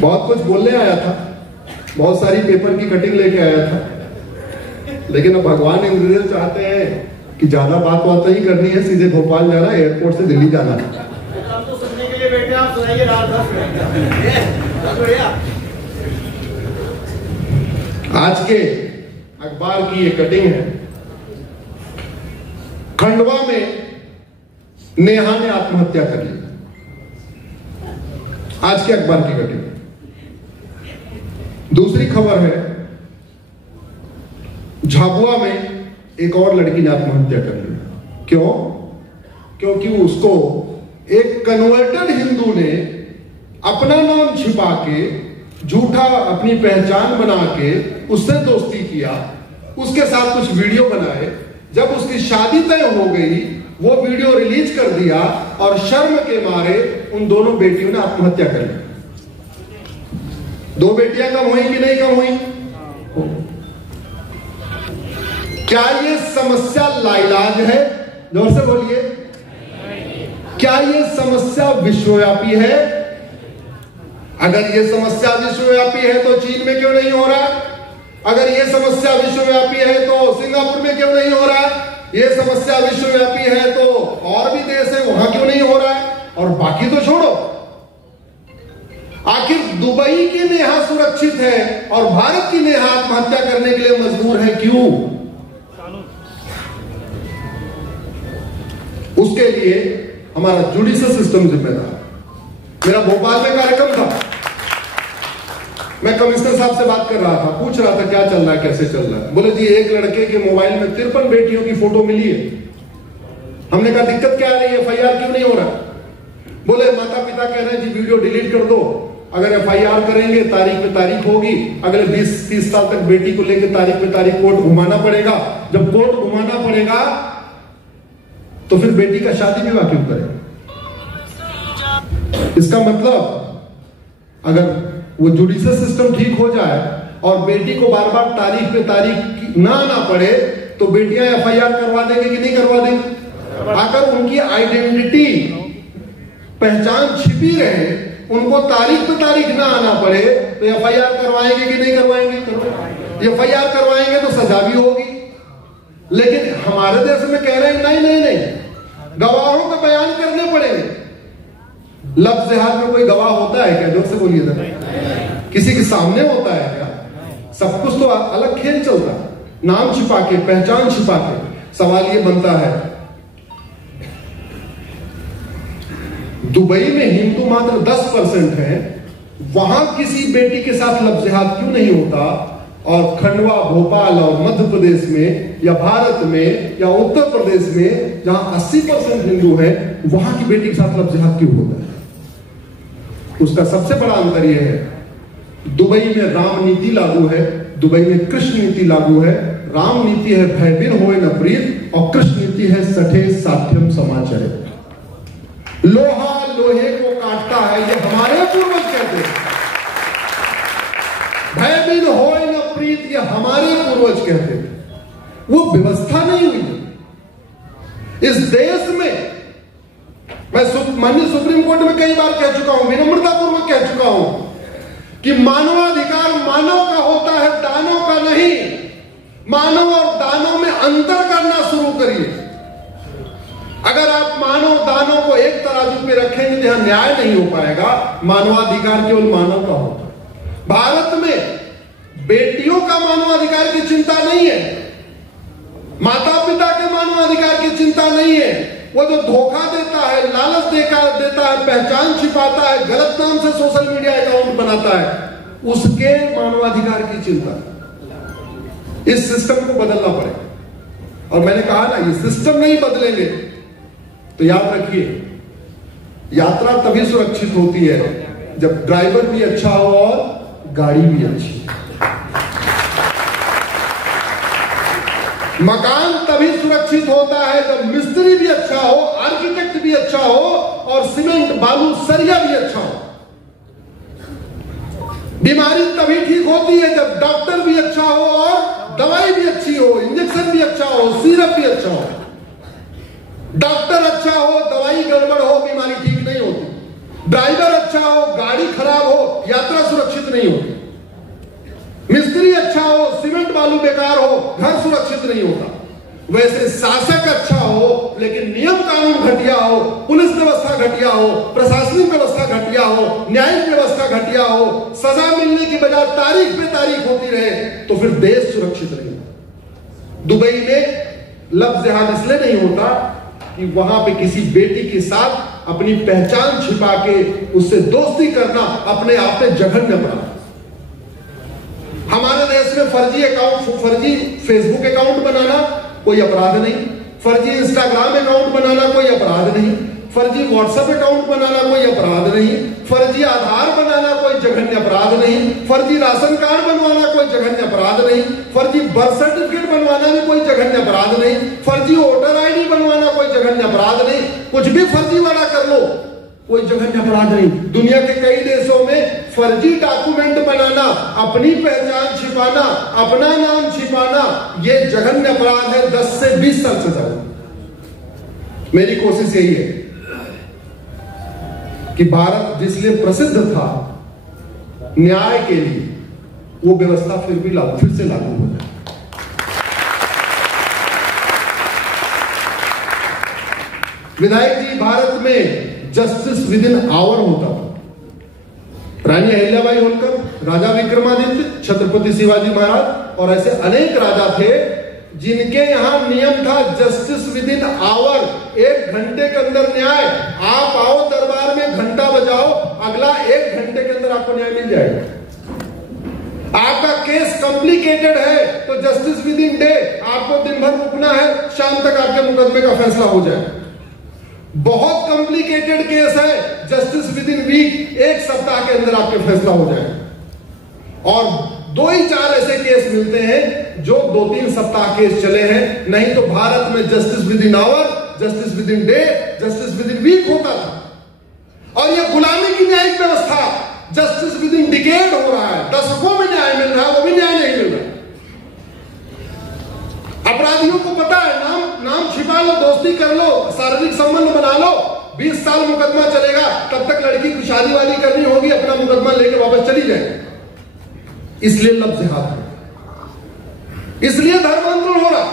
बहुत कुछ बोलने आया था, बहुत सारी पेपर की कटिंग लेके आया था, लेकिन अब भगवान इंद्रदेव चाहते हैं कि ज्यादा बात नहीं करनी है, सीधे भोपाल जाना, एयरपोर्ट से दिल्ली जाना है। तो सुनने के लिए बैठे, आप सुनाइए रात भर। आज के अखबार की ये कटिंग है। खंडवा में नेहा ने आत्महत्या कर ली। आज के अखबार की कटिंग। दूसरी खबर है, झाबुआ में एक और लड़की ने आत्महत्या कर ली। क्यों? क्योंकि उसको एक कन्वर्टेड हिंदू ने अपना नाम छिपा के, झूठा अपनी पहचान बना के उससे दोस्ती किया उसके साथ कुछ वीडियो बनाए, जब उसकी शादी तय हो गई वो वीडियो रिलीज कर दिया और शर्म के मारे उन दोनों बेटियों ने आत्महत्या कर ली। 2 बेटियां कम हुई कि नहीं कम हुई? क्या ये समस्या लाइलाज है? जोर से बोलिए। क्या ये समस्या विश्वव्यापी है? अगर ये समस्या विश्वव्यापी है तो चीन में क्यों नहीं हो रहा? अगर ये समस्या विश्वव्यापी है तो सिंगापुर में क्यों नहीं हो रहा? ये समस्या विश्वव्यापी है तो और भी देश है, वहां क्यों नहीं हो रहा? और बाकी तो छोड़ो, आखिर दुबई की नेहा सुरक्षित है और भारत की नेहा आत्महत्या करने के लिए मजबूर है, क्यों? उसके लिए हमारा जुडिशियल सिस्टम जिम्मेदार। मेरा भोपाल में कार्यक्रम था, मैं कमिश्नर साहब से बात कर रहा था, पूछ रहा था क्या चल रहा है, कैसे चल रहा है। बोले जी एक लड़के के मोबाइल में 53 बेटियों की फोटो मिली है। हमने कहा दिक्कत क्या आ रही है, एफआईआर क्यों नहीं हो रहा? बोले माता पिता कह रहे हैं जी वीडियो डिलीट कर दो, अगर एफआईआर करेंगे तारीख पे तारीख होगी, अगले 20-30 साल तक बेटी को लेकर तारीख पे तारीख कोर्ट घुमाना पड़ेगा, जब कोर्ट घुमाना पड़ेगा तो फिर बेटी का शादी विवाह क्यों करें? इसका मतलब अगर वो जुडिशियल सिस्टम ठीक हो जाए और बेटी को बार बार तारीख पे तारीख ना आना पड़े तो बेटियां एफआईआर करवा देंगे कि नहीं करवा देंगे? अगर उनकी आइडेंटिटी पहचान छिपी रहे, उनको तारीख पे तारीख ना आना पड़े तो एफआईआर करवाएंगे कि नहीं करवाएंगे? एफआईआर करवाएंगे तो सजा भी होगी। लेकिन हमारे देश में कह रहे हैं नहीं नहीं नहीं, गवाहों का बयान करने पड़ेंगे। लफ्ज जिहाद में कोई गवाह होता है क्या? जोर से बोलिए जरा। किसी के सामने होता है क्या? सब कुछ तो अलग खेल चलता है, नाम छिपा के, पहचान छिपा के। सवाल ये बनता है दुबई में हिंदू मात्र 10% है, वहां किसी बेटी के साथ लफ्ज जिहाद क्यों नहीं होता? और खंडवा, भोपाल और मध्य प्रदेश में या भारत में या उत्तर प्रदेश में जहां 80% हिंदू है, वहां की बेटी के साथ लफ्ज जिहाद क्यों होता है? उसका सबसे बड़ा अंतर यह है दुबई में राम नीति लागू है, दुबई में कृष्ण नीति लागू है। राम नीति है भयबिन होए न प्रीत और कृष्ण नीति है सठे साठ्यम समाचरे। लोहा लोहे को काटता है, ये हमारे पूर्वज कहते हैं। भयबिन होए न प्रीत, ये हमारे पूर्वज कहते हैं। वो व्यवस्था नहीं हुई इस देश में। मैं माननीय सुप्रीम कोर्ट में कई बार कह चुका हूं, विनम्रता पूर्वक कह चुका हूं कि मानवाधिकार मानव का होता है, दानव का नहीं। मानव और दानव में अंतर करना शुरू करिए। अगर आप मानव दानव को एक तराजू पे रखेंगे तो यहां न्याय नहीं हो पाएगा। मानवाधिकार केवल मानव का होता है। भारत में बेटियों का मानवाधिकार की चिंता नहीं है, माता पिता के मानवाधिकार की चिंता नहीं है। वो जो धोखा देता है, लालच देता है, पहचान छिपाता है, गलत नाम से सोशल मीडिया अकाउंट बनाता है, उसके मानवाधिकार की चिंता। इस सिस्टम को बदलना पड़ेगा। और मैंने कहा ना, ये सिस्टम नहीं बदलेंगे तो याद रखिए, यात्रा तभी सुरक्षित होती है जब ड्राइवर भी अच्छा हो और गाड़ी भी अच्छी। मकान तभी सुरक्षित होता है जब मिस्त्री भी अच्छा हो, आर्किटेक्ट भी अच्छा हो और सीमेंट बालू सरिया भी अच्छा हो। बीमारी तभी ठीक होती है जब डॉक्टर भी अच्छा हो और दवाई भी अच्छी हो, इंजेक्शन भी अच्छा हो, सिरप भी अच्छा हो। डॉक्टर अच्छा हो, दवाई गड़बड़ हो, बीमारी ठीक नहीं होती। ड्राइवर अच्छा हो, गाड़ी खराब हो, यात्रा सुरक्षित नहीं होती। मिस्त्री अच्छा हो, सीमेंट बालू बेकार हो, घर सुरक्षित नहीं होता। वैसे शासक अच्छा हो लेकिन नियम कानून घटिया हो, पुलिस व्यवस्था घटिया हो, प्रशासनिक व्यवस्था घटिया हो, न्यायिक व्यवस्था घटिया हो, सजा मिलने की बजाय तारीख पे तारीख होती रहे तो फिर देश सुरक्षित नहीं होता। दुबई में लफ्ज जिहाद इसलिए नहीं होता कि वहां पे किसी बेटी के साथ अपनी पहचान छिपा के उससे दोस्ती करना अपने आप में जघन्य अपराध। हमारे देश में फर्जी अकाउंट, फर्जी फेसबुक अकाउंट बनाना कोई अपराध नहीं, फर्जी इंस्टाग्राम अकाउंट बनाना कोई अपराध नहीं, फर्जी व्हाट्सएप अकाउंट बनाना कोई अपराध नहीं, फर्जी आधार बनाना कोई जघन्य अपराध नहीं, फर्जी राशन कार्ड बनवाना कोई जघन्य अपराध नहीं, फर्जी बर्थ सर्टिफिकेट बनवाना भी कोई जघन्य अपराध नहीं, फर्जी वोटर आईडी बनवाना कोई जघन्य अपराध नहीं, कुछ भी फर्जीवाड़ा कर लो कोई जघन्य अपराध नहीं। दुनिया के कई देशों में फर्जी डॉक्यूमेंट बनाना, अपनी पहचान छिपाना, अपना नाम छिपाना, यह जघन्य अपराध है, 10 से 20 साल सजा। मेरी कोशिश यही है कि भारत जिसलिए प्रसिद्ध था न्याय के लिए, वो व्यवस्था फिर से लागू हो जाए। विधायक जी, भारत में जस्टिस विद इन आवर होता था। रानी अहिल्याबाई होलकर, राजा विक्रमादित्य, छत्रपति शिवाजी महाराज और ऐसे अनेक राजा थे जिनके यहां नियम था जस्टिस विद इन आवर, 1 घंटे के अंदर न्याय। आप आओ दरबार में, घंटा बजाओ, अगला 1 घंटे के अंदर आपको न्याय मिल जाएगा। आपका केस कॉम्प्लिकेटेड है तो जस्टिस विद इन डे, आपको दिन भर रुकना है, शाम तक आपके मुकदमे का फैसला हो जाए। बहुत कॉम्प्लिकेटेड केस है, जस्टिस विद इन वीक, 1 सप्ताह के अंदर आपके फैसला हो जाए। और 2 ही 4 ऐसे केस मिलते हैं जो 2-3 सप्ताह केस चले हैं, नहीं तो भारत में justice within hour, justice within day, justice within week होता था। और यह गुलामी की न्यायिक व्यवस्था जस्टिस विद इन डिकेड हो रहा है, दशकों में न्याय मिल रहा है, वो भी न्याय नहीं मिल रहा। अपराधियों को पता है, नाम छिपा लो, दोस्ती कर लो, शारीरिक संबंध बना लो, 20 साल मुकदमा चलेगा, तब तक लड़की को शादी वादी करनी होगी, अपना मुकदमा लेके वापस चली जाए। इसलिए लब जिहाद है, इसलिए धर्मांतरण हो रहा।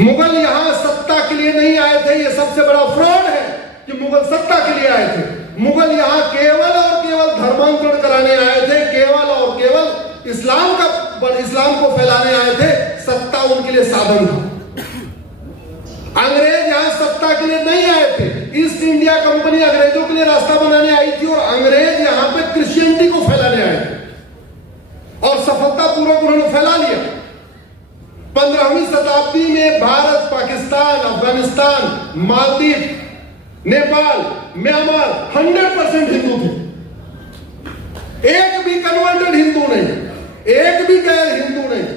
मुगल यहां सत्ता के लिए नहीं आए थे, यह सबसे बड़ा फ्रॉड है कि मुगल सत्ता के लिए आए थे। मुगल यहां केवल और केवल धर्मांतरण कराने आए थे, केवल और केवल इस्लाम को फैलाने आए थे, सत्ता उनके लिए साधन था। अंग्रेज यहां सत्ता के लिए नहीं आए थे, ईस्ट इंडिया कंपनी अंग्रेजों के लिए रास्ता बनाने आई थी और अंग्रेज यहां पे क्रिश्चियनिटी को फैलाने आए थे और सफलतापूर्वक उन्होंने फैला लिया। 15वीं शताब्दी में भारत, पाकिस्तान, अफगानिस्तान, मालदीव, नेपाल, म्यांमार 100% हिंदू थे। एक भी कन्वर्टेड हिंदू नहीं, एक भी गैर हिंदू नहीं।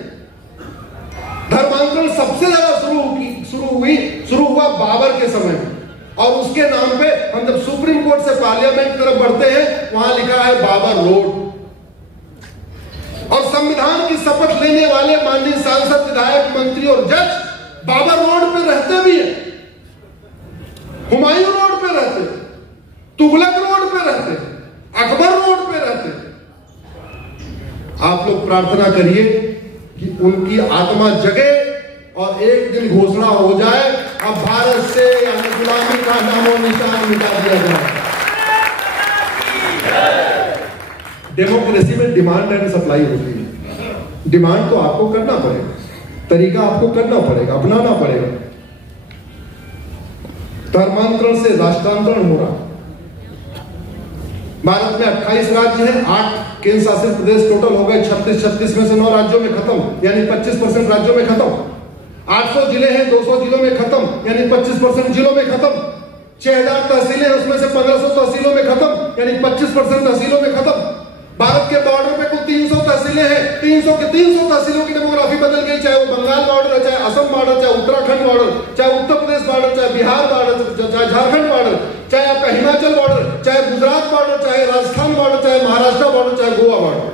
धर्मांतरण सबसे ज्यादा शुरू हुआ बाबर के समय में, और उसके नाम पे हम जब सुप्रीम कोर्ट से पार्लियामेंट की तरफ बढ़ते हैं, वहां लिखा है बाबर रोड। और संविधान की शपथ लेने वाले माननीय सांसद, विधायक, मंत्री और जज बाबर रोड पे रहते भी हैं, हुमायूं रोड पे रहते, तुगलक रोड पे रहते, अकबर रोड पे रहते। आप लोग प्रार्थना करिए कि उनकी आत्मा जगे और एक दिन घोषणा हो जाए, अब भारत से गुलामी का नामो निशान मिटा दिया जाए। डेमोक्रेसी में डिमांड एंड सप्लाई होती है। डिमांड तो आपको करना पड़ेगा, तरीका आपको करना पड़ेगा, अपनाना पड़ेगा। धर्मांतरण से राष्ट्रांतरण हो रहा। भारत में 28 राज्य हैं, 8 केंद्र शासित प्रदेश टोटल हो गए। 36 में से 9 राज्यों में खत्म, यानी 25% राज्यों में खत्म। 800 जिले हैं, 200 जिलों में खत्म, यानी 25% जिलों में खत्म। 6000 तहसीलें हैं, उसमें से 1500 तहसीलों में खत्म, यानी 25% तहसीलों में खत्म। भारत के बॉर्डर पे कुल 300 तहसीलें हैं, 300 के 300 तहसीलों की डेमोग्राफी बदल गई, चाहे वो बंगाल बॉर्डर है, चाहे असम बॉर्डर, चाहे उत्तराखंड बॉर्डर, चाहे उत्तर प्रदेश बॉर्डर, चाहे बिहार बॉर्डर, चाहे झारखंड बॉर्डर, चाहे आपका हिमाचल बॉर्डर, चाहे गुजरात बॉर्डर, चाहे राजस्थान बॉर्डर, चाहे महाराष्ट्र बॉर्डर, चाहे गोवा बॉर्डर।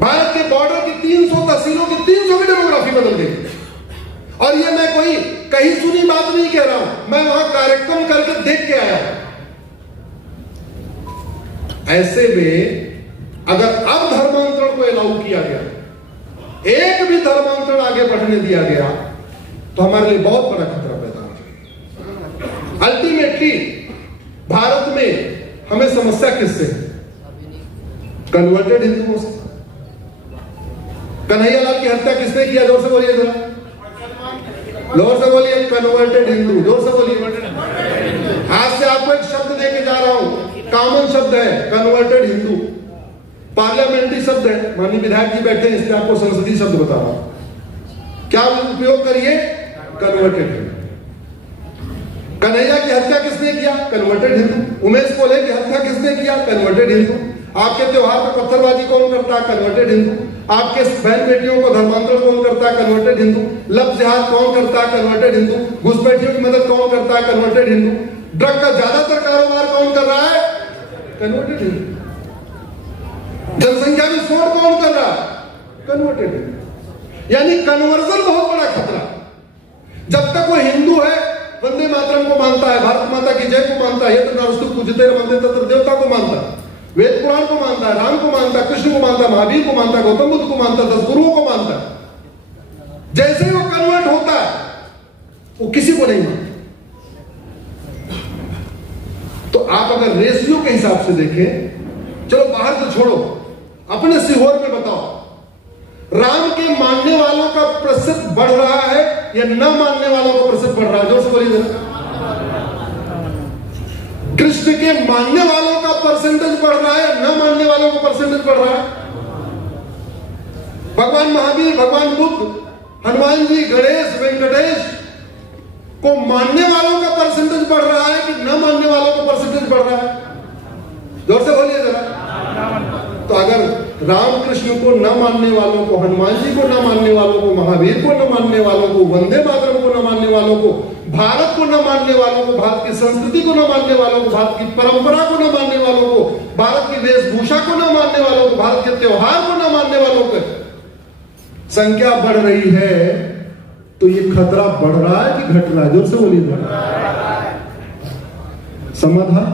भारत के बॉर्डर की 300 तहसीलों की 300 की डेमोग्राफी बदल गई। और ये मैं कोई कहीं सुनी बात नहीं कह रहा हूं, मैं वहां कार्यक्रम करके देख के आया। ऐसे में अगर अब धर्मांतरण को अलाउ किया गया, एक भी धर्मांतरण आगे बढ़ने दिया गया, तो हमारे लिए बहुत बड़ा खतरा पैदा हो। अल्टीमेटली भारत में हमें समस्या किससे है? कन्वर्टेड हिंदुओं से। कन्हैयालाल की हत्या किसने किया? जोर से बोलिए जरा, जोर से बोलिए। कन्वर्टेड हिंदू, जोर से बोलिए। आज से आपको एक शब्द देके जा रहा हूं, कॉमन शब्द है कन्वर्टेड हिंदू, पार्लियामेंट्री शब्द है। माननीय विधायक जी बैठे हैं, इसलिए आपको संसदीय शब्द बता रहा हूं। क्या उपयोग करिए? कन्वर्टेड हिंदू। कन्हैया की हत्या किसने किया? कन्वर्टेड हिंदू। उमेश कोल्हे की हत्या किसने किया? कन्वर्टेड हिंदू। आपके त्योहार पर पत्थरबाजी कौन करता है? कन्वर्टेड हिंदू। आपके बहन बेटियों को धर्मांतरण कौन करता है? कन्वर्टेड हिंदू। लव जिहाद कौन करता है? कन्वर्टेड हिंदू। घुसपैठियों की मदद कौन करता है? कन्वर्टेड हिंदू। ड्रग का ज्यादातर कारोबार कौन कर रहा है? कन्वर्टेड हिंदू। जनसंख्या विस्फोट कौन कर रहा है? कन्वर्टेड हिंदू। यानी कन्वर्जन बहुत बड़ा खतरा। जब तक वो हिंदू है, वंदे मातरम को मानता है, भारत माता की जय को मानता है, ये तो नरस्तु पूजते वंदे तत्र देवता को मानता है, वेद पुराण को मानता है, राम को मानता है, कृष्ण को मानता है, महावीर को मानता है, गौतम बुद्ध को मानता है, 10 गुरुओं को मानता है। जैसे ही वो कन्वर्ट होता है, वो किसी को नहीं मानता। तो आप अगर रेशियो के हिसाब से देखें, चलो बाहर तो छोड़ो, अपने सीहोर में बताओ, राम के मानने वालों का प्रतिशत बढ़ रहा है या न मानने वालों का प्रतिशत बढ़ रहा है? जोर से बोलिए जरा। कृष्ण के मानने वालों का परसेंटेज बढ़ रहा है, न मानने वालों का परसेंटेज बढ़ रहा है? भगवान महावीर, भगवान बुद्ध, हनुमान जी, गणेश, वेंकटेश को मानने वालों का परसेंटेज बढ़ रहा है कि न मानने वालों का परसेंटेज बढ़ रहा है? जोर से बोलिए जरा। तो अगर रामकृष्ण को न मानने वालों को, हनुमान जी को न मानने वालों को, महावीर को न मानने वालों को, वंदे मातरम को न मानने वालों को, भारत को न मानने वालों को, भारत की संस्कृति को न मानने वालों को, भारत की परंपरा को न मानने वालों को, भारत की वेशभूषा को न मानने वालों को, भारत के त्योहार को न मानने वालों को संख्या बढ़ रही है, तो ये खतरा बढ़ रहा है कि घट रहा है? जोर से बोलिए। बढ़ रहा है। समाधान,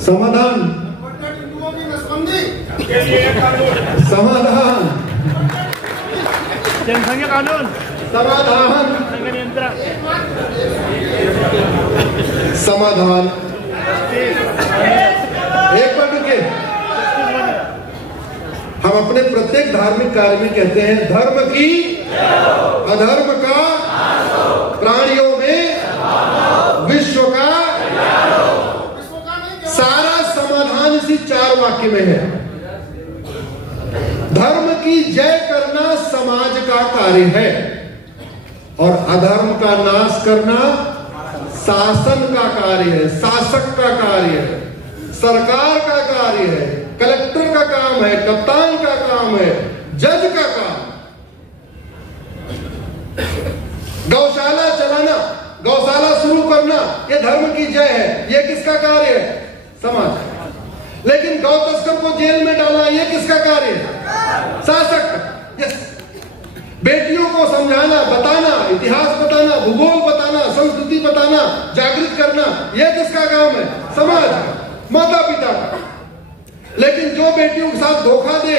समाधान, समाधान, जनसंख्या कानून, समाधान, नियंत्रण, समाधान। एक बार रुके, हम अपने प्रत्येक धार्मिक कार्य में कहते हैं धर्म की, अधर्म का, प्राणियों में, विश्व का, सारा समाधान इसी 4 वाक्य में है। धर्म की जय करना समाज का कार्य है और अधर्म का नाश करना शासन का कार्य है, शासक का कार्य है, सरकार का कार्य है, कलेक्टर का काम है, कप्तान का काम है, जज का काम। गौशाला चलाना, गौशाला शुरू करना, यह धर्म की जय है। यह किसका कार्य है? समाज। लेकिन गौ तस्कर को जेल में डालना, यह किसका कार्य है? शासक का। यस। बेटियों को समझाना, बताना, इतिहास बताना, भूगोल बताना, संस्कृति बताना, जागृत करना, यह किसका काम है? समाज का, माता पिता का। लेकिन जो बेटियों के साथ धोखा दे,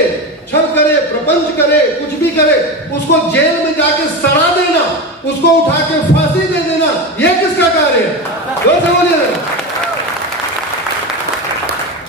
छल करे, प्रपंच करे, कुछ भी करे, उसको जेल में जाके सड़ा देना, उसको उठा के फांसी दे देना, यह किसका कार्य है? जो समझिए।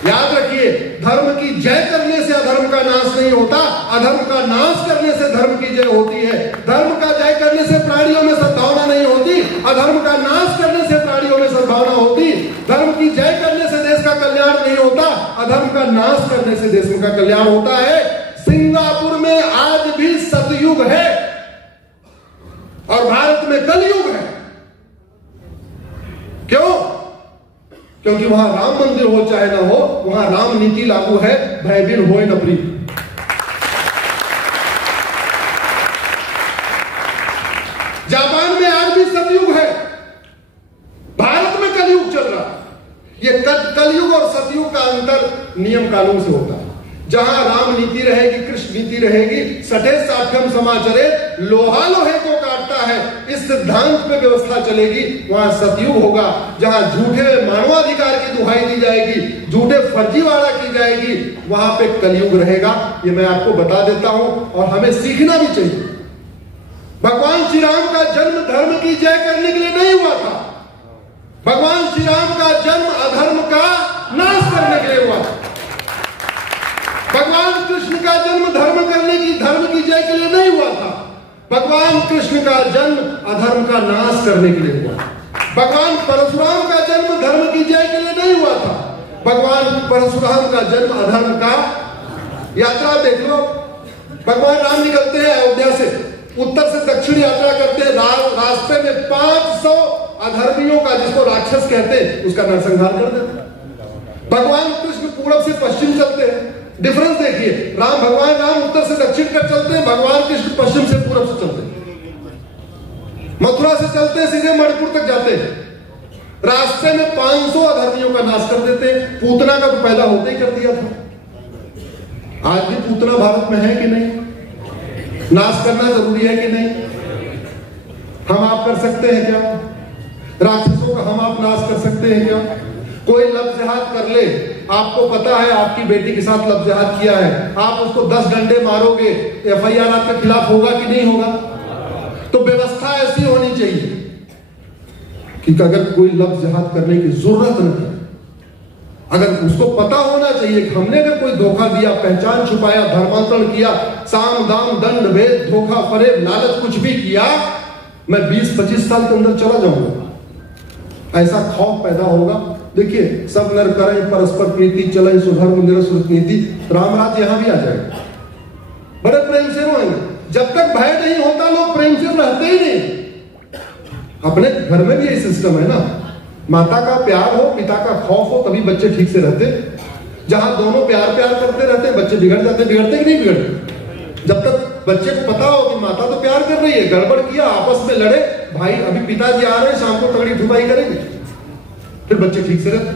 याद रखिए, धर्म की जय करने से अधर्म का नाश नहीं होता, अधर्म का नाश करने से धर्म की जय होती है। धर्म का जय करने से प्राणियों में सद्भावना नहीं होती, अधर्म का नाश करने से प्राणियों में सद्भावना होती। धर्म की जय करने से देश का कल्याण नहीं होता, अधर्म का नाश करने से देश का कल्याण होता है। सिंगापुर में आज भी सतयुग है और भारत में कलयुग है। क्यों? क्योंकि वहां राम मंदिर हो चाहे ना हो, वहां राम नीति लागू है, भयभीन होए न प्रीत। जापान में आज भी सतयुग है, भारत में कलयुग चल रहा है। ये कलयुग और सतयुग का अंतर नियम कानून से होता है। जहां राम नीति रहेगी, कृष्ण नीति रहेगी, सठे साठ्यम समाचरे, लोहा लोहे को काटता है, इस सिद्धांत पे व्यवस्था चलेगी, वहां सतयुग होगा। जहां झूठे मानवाधिकार की दुहाई दी जाएगी, झूठे फर्जीवाड़ा की जाएगी, वहां पे कलयुग रहेगा। ये मैं आपको बता देता हूं और हमें सीखना भी चाहिए। भगवान श्री राम का जन्म धर्म की जय करने के लिए नहीं हुआ था, भगवान श्री राम का जन्म अधर्म का नाश करने के लिए हुआ था। भगवान कृष्ण का जन्म धर्म की जय के लिए नहीं हुआ था, भगवान कृष्ण का जन्म अधर्म का नाश करने के लिए हुआ। भगवान परशुराम का जन्म धर्म की जय के लिए नहीं हुआ था, भगवान परशुराम का जन्म अधर्म का। यात्रा देख लो, भगवान राम निकलते हैं अयोध्या से, उत्तर से दक्षिण यात्रा करते हैं, रास्ते में 500 अधर्मियों का, जिसको राक्षस कहते हैं, उसका नरसंहार कर देते। भगवान कृष्ण पूरब से पश्चिम चलते हैं, डिफरेंस देखिए, भगवान राम उत्तर से दक्षिण कर चलते हैं, भगवान कृष्ण पश्चिम से पूरब से चलते हैं, मथुरा से चलते हैं सीधे मणिपुर तक जाते हैं, रास्ते में 500 अधर्मियों का नाश कर देते हैं। पूतना का तो पैदा होते ही कर दिया था। आज भी पूतना भारत में है कि नहीं? नाश करना जरूरी है कि नहीं? हम आप कर सकते हैं क्या? राक्षसों का हम आप नाश कर सकते हैं क्या? कोई लफ्ज जिहाद कर ले, आपको पता है आपकी बेटी के साथ लफ्ज जिहाद किया है, आप उसको 10 डंडे मारोगे, FIR आपके खिलाफ होगा कि नहीं होगा? तो व्यवस्था ऐसी होनी चाहिए कि अगर कोई लफ्ज जिहाद करने की जरूरत नहीं, अगर उसको पता होना चाहिए कि हमने अगर कोई धोखा दिया, पहचान छुपाया, धर्मांतरण किया, साम दाम दंड भेद धोखा फरेब लालच कुछ भी किया, मैं 20-25 साल के अंदर चला जाऊंगा। ऐसा खौफ पैदा होगा। देखिए, सब नर करें परस्पर प्रीति, चले सुधर्म निरसुर नीति, राम राज यहां भी आ जाएगा। बड़े प्रेम से रहेंगे। जब तक भय नहीं होता लोग प्रेम से रहते ही नहीं। अपने घर में भी यही सिस्टम है ना, माता का प्यार हो, पिता का खौफ हो, तभी बच्चे ठीक से रहते। जहां दोनों प्यार करते रहते हैं, बच्चे बिगड़ जाते। बिगड़ते कि नहीं बिगड़ते? जब तक बच्चे को पता हो कि माता तो प्यार कर रही है, गड़बड़ किया, आपस में लड़े, भाई अभी पिताजी आ रहे हैं, शाम को तगड़ी धुलाई करेंगे, फिर बच्चे ठीक से रहते।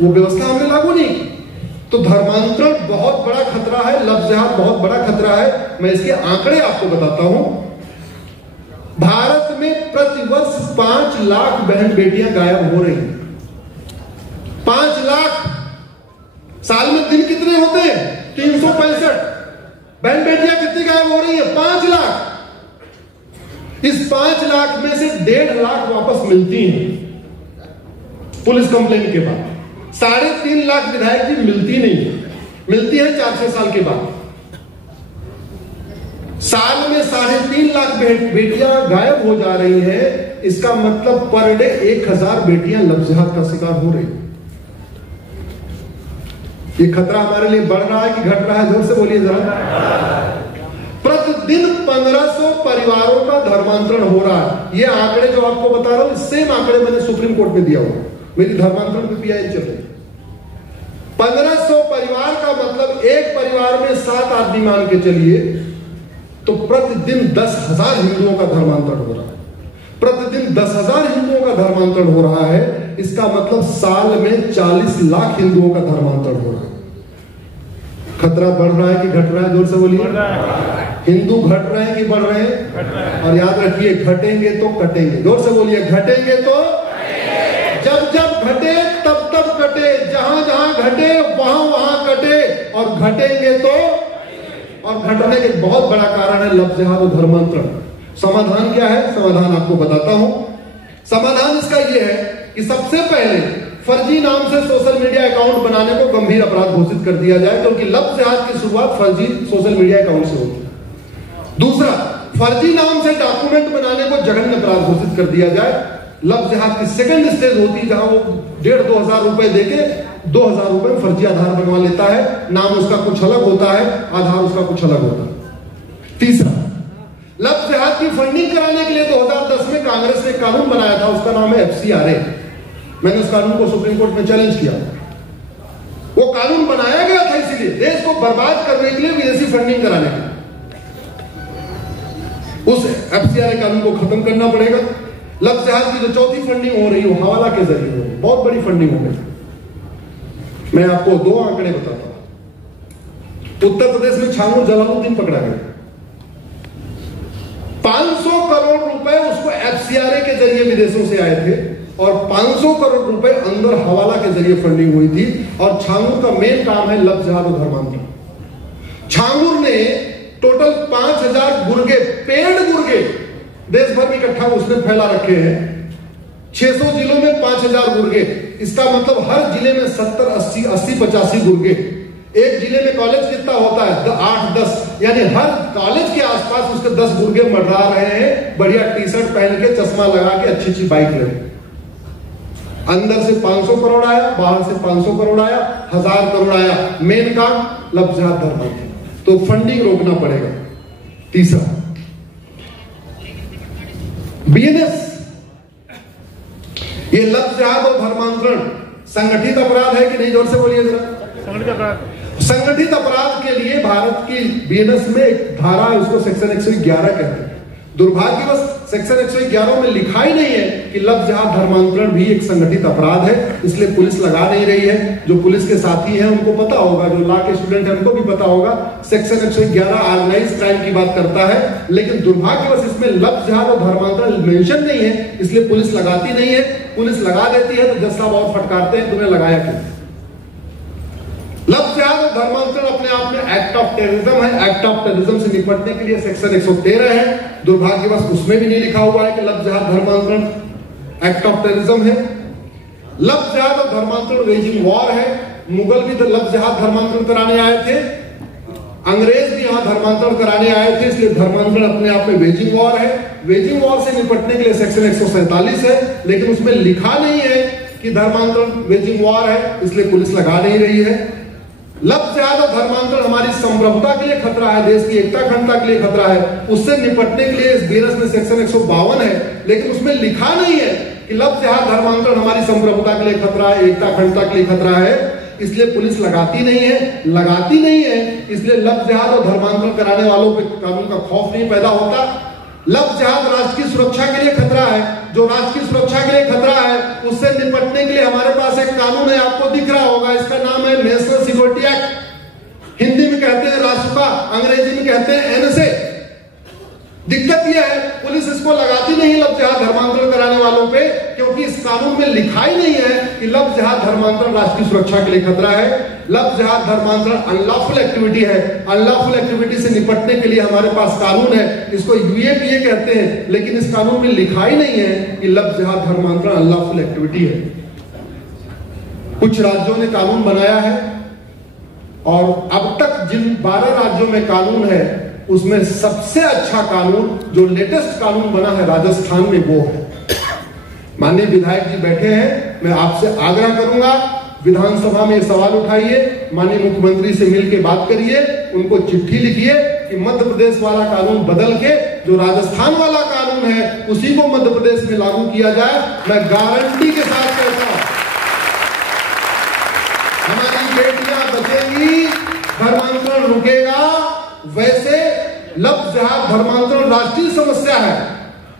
वो व्यवस्था हमने लागू नहीं। तो धर्मांतरण बहुत बड़ा खतरा है, लफ्ज जिहाद बहुत बड़ा खतरा है। मैं इसके आंकड़े आपको बताता हूं। भारत में प्रतिवर्ष 5 लाख बहन बेटियां गायब हो रही हैं। 5 लाख। साल में दिन कितने होते हैं? 365। बहन बेटियां कितनी गायब हो रही है? 5 लाख। इस 5 लाख में से 1.5 लाख वापस मिलती हैं पुलिस कंप्लेंट के बाद। 3.5 लाख विधायक जी मिलती नहीं है, मिलती है 4-6 साल के बाद। साल में 3.5 लाख बेटियां गायब हो जा रही हैं। इसका मतलब पर डे 1000 बेटियां लफ्ज जिहाद का शिकार हो रही। ये खतरा हमारे लिए बढ़ रहा है कि घट रहा है? जोर से बोलिए जरा। प्रतिदिन 1500 परिवारों का धर्मांतरण हो रहा है। ये आंकड़े जो आपको बता रहा हूं, सेम आंकड़े मैंने सुप्रीम कोर्ट में दिया हुआ, मेरी धर्मांतरण की PI चल रही। 1500 परिवार का मतलब एक परिवार में 7 आदमी मान के चलिए, तो प्रतिदिन 10,000 हिंदुओं का धर्मांतरण हो रहा है। प्रतिदिन 10,000 हिंदुओं का धर्मांतरण हो रहा है। इसका मतलब साल में 40 लाख हिंदुओं का धर्मांतरण हो रहा है। खतरा बढ़ रहा है कि घट रहा है? जोर से बोलिए। हिंदू घट रहे हैं कि बढ़ रहे हैं? और याद रखिए, घटेंगे तो कटेंगे। जोर से बोलिए, घटेंगे तो, जब जब घटे तब तब कटे, जहां जहां घटे वहां वहां कटे, और घटेंगे तो। और घटने के बहुत बड़ा कारण है लफ्ज जिहाद और धर्मांतरण। समाधान क्या है? समाधान आपको बताता हूं। समाधान इसका यह है कि सबसे पहले फर्जी नाम से सोशल मीडिया अकाउंट बनाने को गंभीर अपराध घोषित कर दिया जाए, क्योंकि लफ्ज जिहाद की शुरुआत फर्जी सोशल मीडिया अकाउंट से होती है। दूसरा, फर्जी नाम से डॉक्यूमेंट बनाने को जघन्य अपराध घोषित कर दिया जाए। लफ्ज जिहाद की सेकंड स्टेज होती है जहां वो 1,500-2,000 रुपए देके 2,000 रुपए में फर्जी आधार बनवा लेता है। नाम उसका कुछ अलग होता है, आधार उसका कुछ अलग होता है। तीसरा, लफ्ज जिहाद की फंडिंग कराने के लिए 2010 में कांग्रेस ने एक कानून बनाया था, उसका नाम है FCRA। मैंने उस कानून को सुप्रीम कोर्ट में चैलेंज किया। वो कानून बनाया गया था इसीलिए, देश को बर्बाद करने के लिए, विदेशी फंडिंग कराने के लिए। उस FCRA कानून को खत्म करना पड़ेगा। लफ्ज जिहाद की जो चौथी फंडिंग हो रही है वो हवाला के जरिए हो रही है, बहुत बड़ी फंडिंग हो गई। मैं आपको 2 आंकड़े बताता हूं। उत्तर प्रदेश में छांगुर जलालुद्दीन पकड़ा गया। 500 करोड़ रुपए उसको FCRA के जरिए विदेशों से आए थे, और 500 करोड़ रुपए अंदर हवाला के जरिए फंडिंग हुई थी। और छांगुर का मेन काम है लफ्ज जिहाद और धर्मांतरण। छांगुर ने टोटल 5000 गुर्गे, पेड गुर्गे देश भर में इकट्ठा उसने फैला रखे हैं। 600 जिलों में 5000 गुर्गे। इसका मतलब हर जिले में 70, 80, 85 गुर्गे। एक जिले में कॉलेज कितना होता है? 8-10, यानी हर कॉलेज के आसपास उसके 10 गुर्गे मंडरा रहे हैं, बढ़िया टी-शर्ट पहन के, चश्मा लगा के, अच्छी बाइक ले। अंदर से 500 करोड़ आया, बाहर से 500 करोड़ आया, 1000 करोड़ आया। मेन काम लफ्ज जिहाद धर्मांतरण। तो फंडिंग रोकना पड़ेगा। तीसरा, BNS, ये लफ्ज जिहाद और धर्मांतरण संगठित अपराध है कि नहीं? जोर से बोलिए जरा। संगठित अपराध के लिए भारत की बीएनएस में एक धारा है, उसको सेक्शन 111 कहते हैं। दुर्भाग्यवश सेक्शन 111 में लिखा ही नहीं है कि लव जिहाद धर्मांतरण भी एक संगठित अपराध है, इसलिए पुलिस लगा नहीं रही है। जो पुलिस के साथी हैं उनको पता होगा, जो लॉ के स्टूडेंट हैं उनको भी पता होगा, सेक्शन 111 ऑर्गेनाइज क्राइम की बात करता है, लेकिन दुर्भाग्यवश इसमें लव जिहाद और धर्मांतरण मेंशन नहीं है, इसलिए पुलिस लगाती नहीं है। पुलिस लगा देती है तो जज साहब और फटकारते हैं, तुमने लगाया क्यों? लव जिहाद और धर्मांतरण अपने आप में एक्ट ऑफ टेररिज्म है। एक्ट ऑफ टेररिज्म से निपटने के लिए सेक्शन 113 है, दुर्भाग्यवश उसमें भी नहीं लिखा हुआ है कि लव जिहाद धर्मांतरण एक्ट ऑफ टेररिज्म है। लव जिहाद और धर्मांतरण वेजिंग वॉर है। मुगल भी तो लव जिहाद धर्मांतरण कराने आए थे, अंग्रेज भी यहां धर्मांतरण कराने आए थे, इसलिए धर्मांतरण अपने आप में वेजिंग वॉर है। वेजिंग वॉर से निपटने के लिए सेक्शन 147 है, लेकिन उसमें लिखा नहीं है कि धर्मांतरण वेजिंग वॉर है, इसलिए पुलिस लगा नहीं रही है। लव जिहाद और धर्मांतरण हमारी संप्रभुता के लिए खतरा है, देश की एकता अखंडता के लिए खतरा है, उससे निपटने के लिए इस बीएनएस में सेक्शन 152 है, लेकिन उसमें लिखा नहीं है कि लव जिहाद धर्मांतरण हमारी संप्रभुता के लिए खतरा है, एकता अखंडता के लिए खतरा है, इसलिए पुलिस लगाती नहीं है। इसलिए लव जिहाद और धर्मांतरण कराने वालों पे कानून का खौफ नहीं पैदा होता। लव जिहाद राष्ट्र की सुरक्षा के लिए खतरा है, जो राष्ट्र की सुरक्षा के लिए खतरा है उससे निपटने के लिए हमारे पास एक कानून है, आपको दिख रहा होगा, इसका नाम है नेशनल सिक्योरिटी एक्ट। हिंदी में कहते हैं रासुका, अंग्रेजी में कहते हैं एनएसए। दिक्कत यह है पुलिस इसको लगाती नहीं लव जिहाद धर्मांतरण कराने वालों पे, क्योंकि इस कानून में लिखा ही नहीं है कि लव जिहाद धर्मांतरण राष्ट्र की सुरक्षा के लिए खतरा है। लव जिहाद धर्मांतरण अनलॉफुल एक्टिविटी है। अनलॉफुल एक्टिविटी से निपटने के लिए हमारे पास कानून है, इसको यूएपीए कहते हैं, लेकिन इस कानून में लिखा ही नहीं है कि लव जिहाद धर्मांतरण अनलॉफुल एक्टिविटी है। कुछ राज्यों ने कानून बनाया है और अब तक जिन 12 राज्यों में कानून है उसमें सबसे अच्छा कानून, जो लेटेस्ट कानून बना है राजस्थान में, वो है। माननीय विधायक जी बैठे हैं, मैं आपसे आग्रह करूंगा विधानसभा में सवाल उठाइए, माननीय मुख्यमंत्री से मिलकर बात करिए, उनको चिट्ठी लिखिए कि मध्य प्रदेश वाला कानून बदल के जो राजस्थान वाला कानून है उसी को मध्य प्रदेश में लागू किया जाए। मैं गारंटी के साथ कहता हूं हमारी बेटियां बचेंगी, धर्मांतरण रुकेगा। वैसे लव जिहाद धर्मांतरण राष्ट्रीय समस्या है,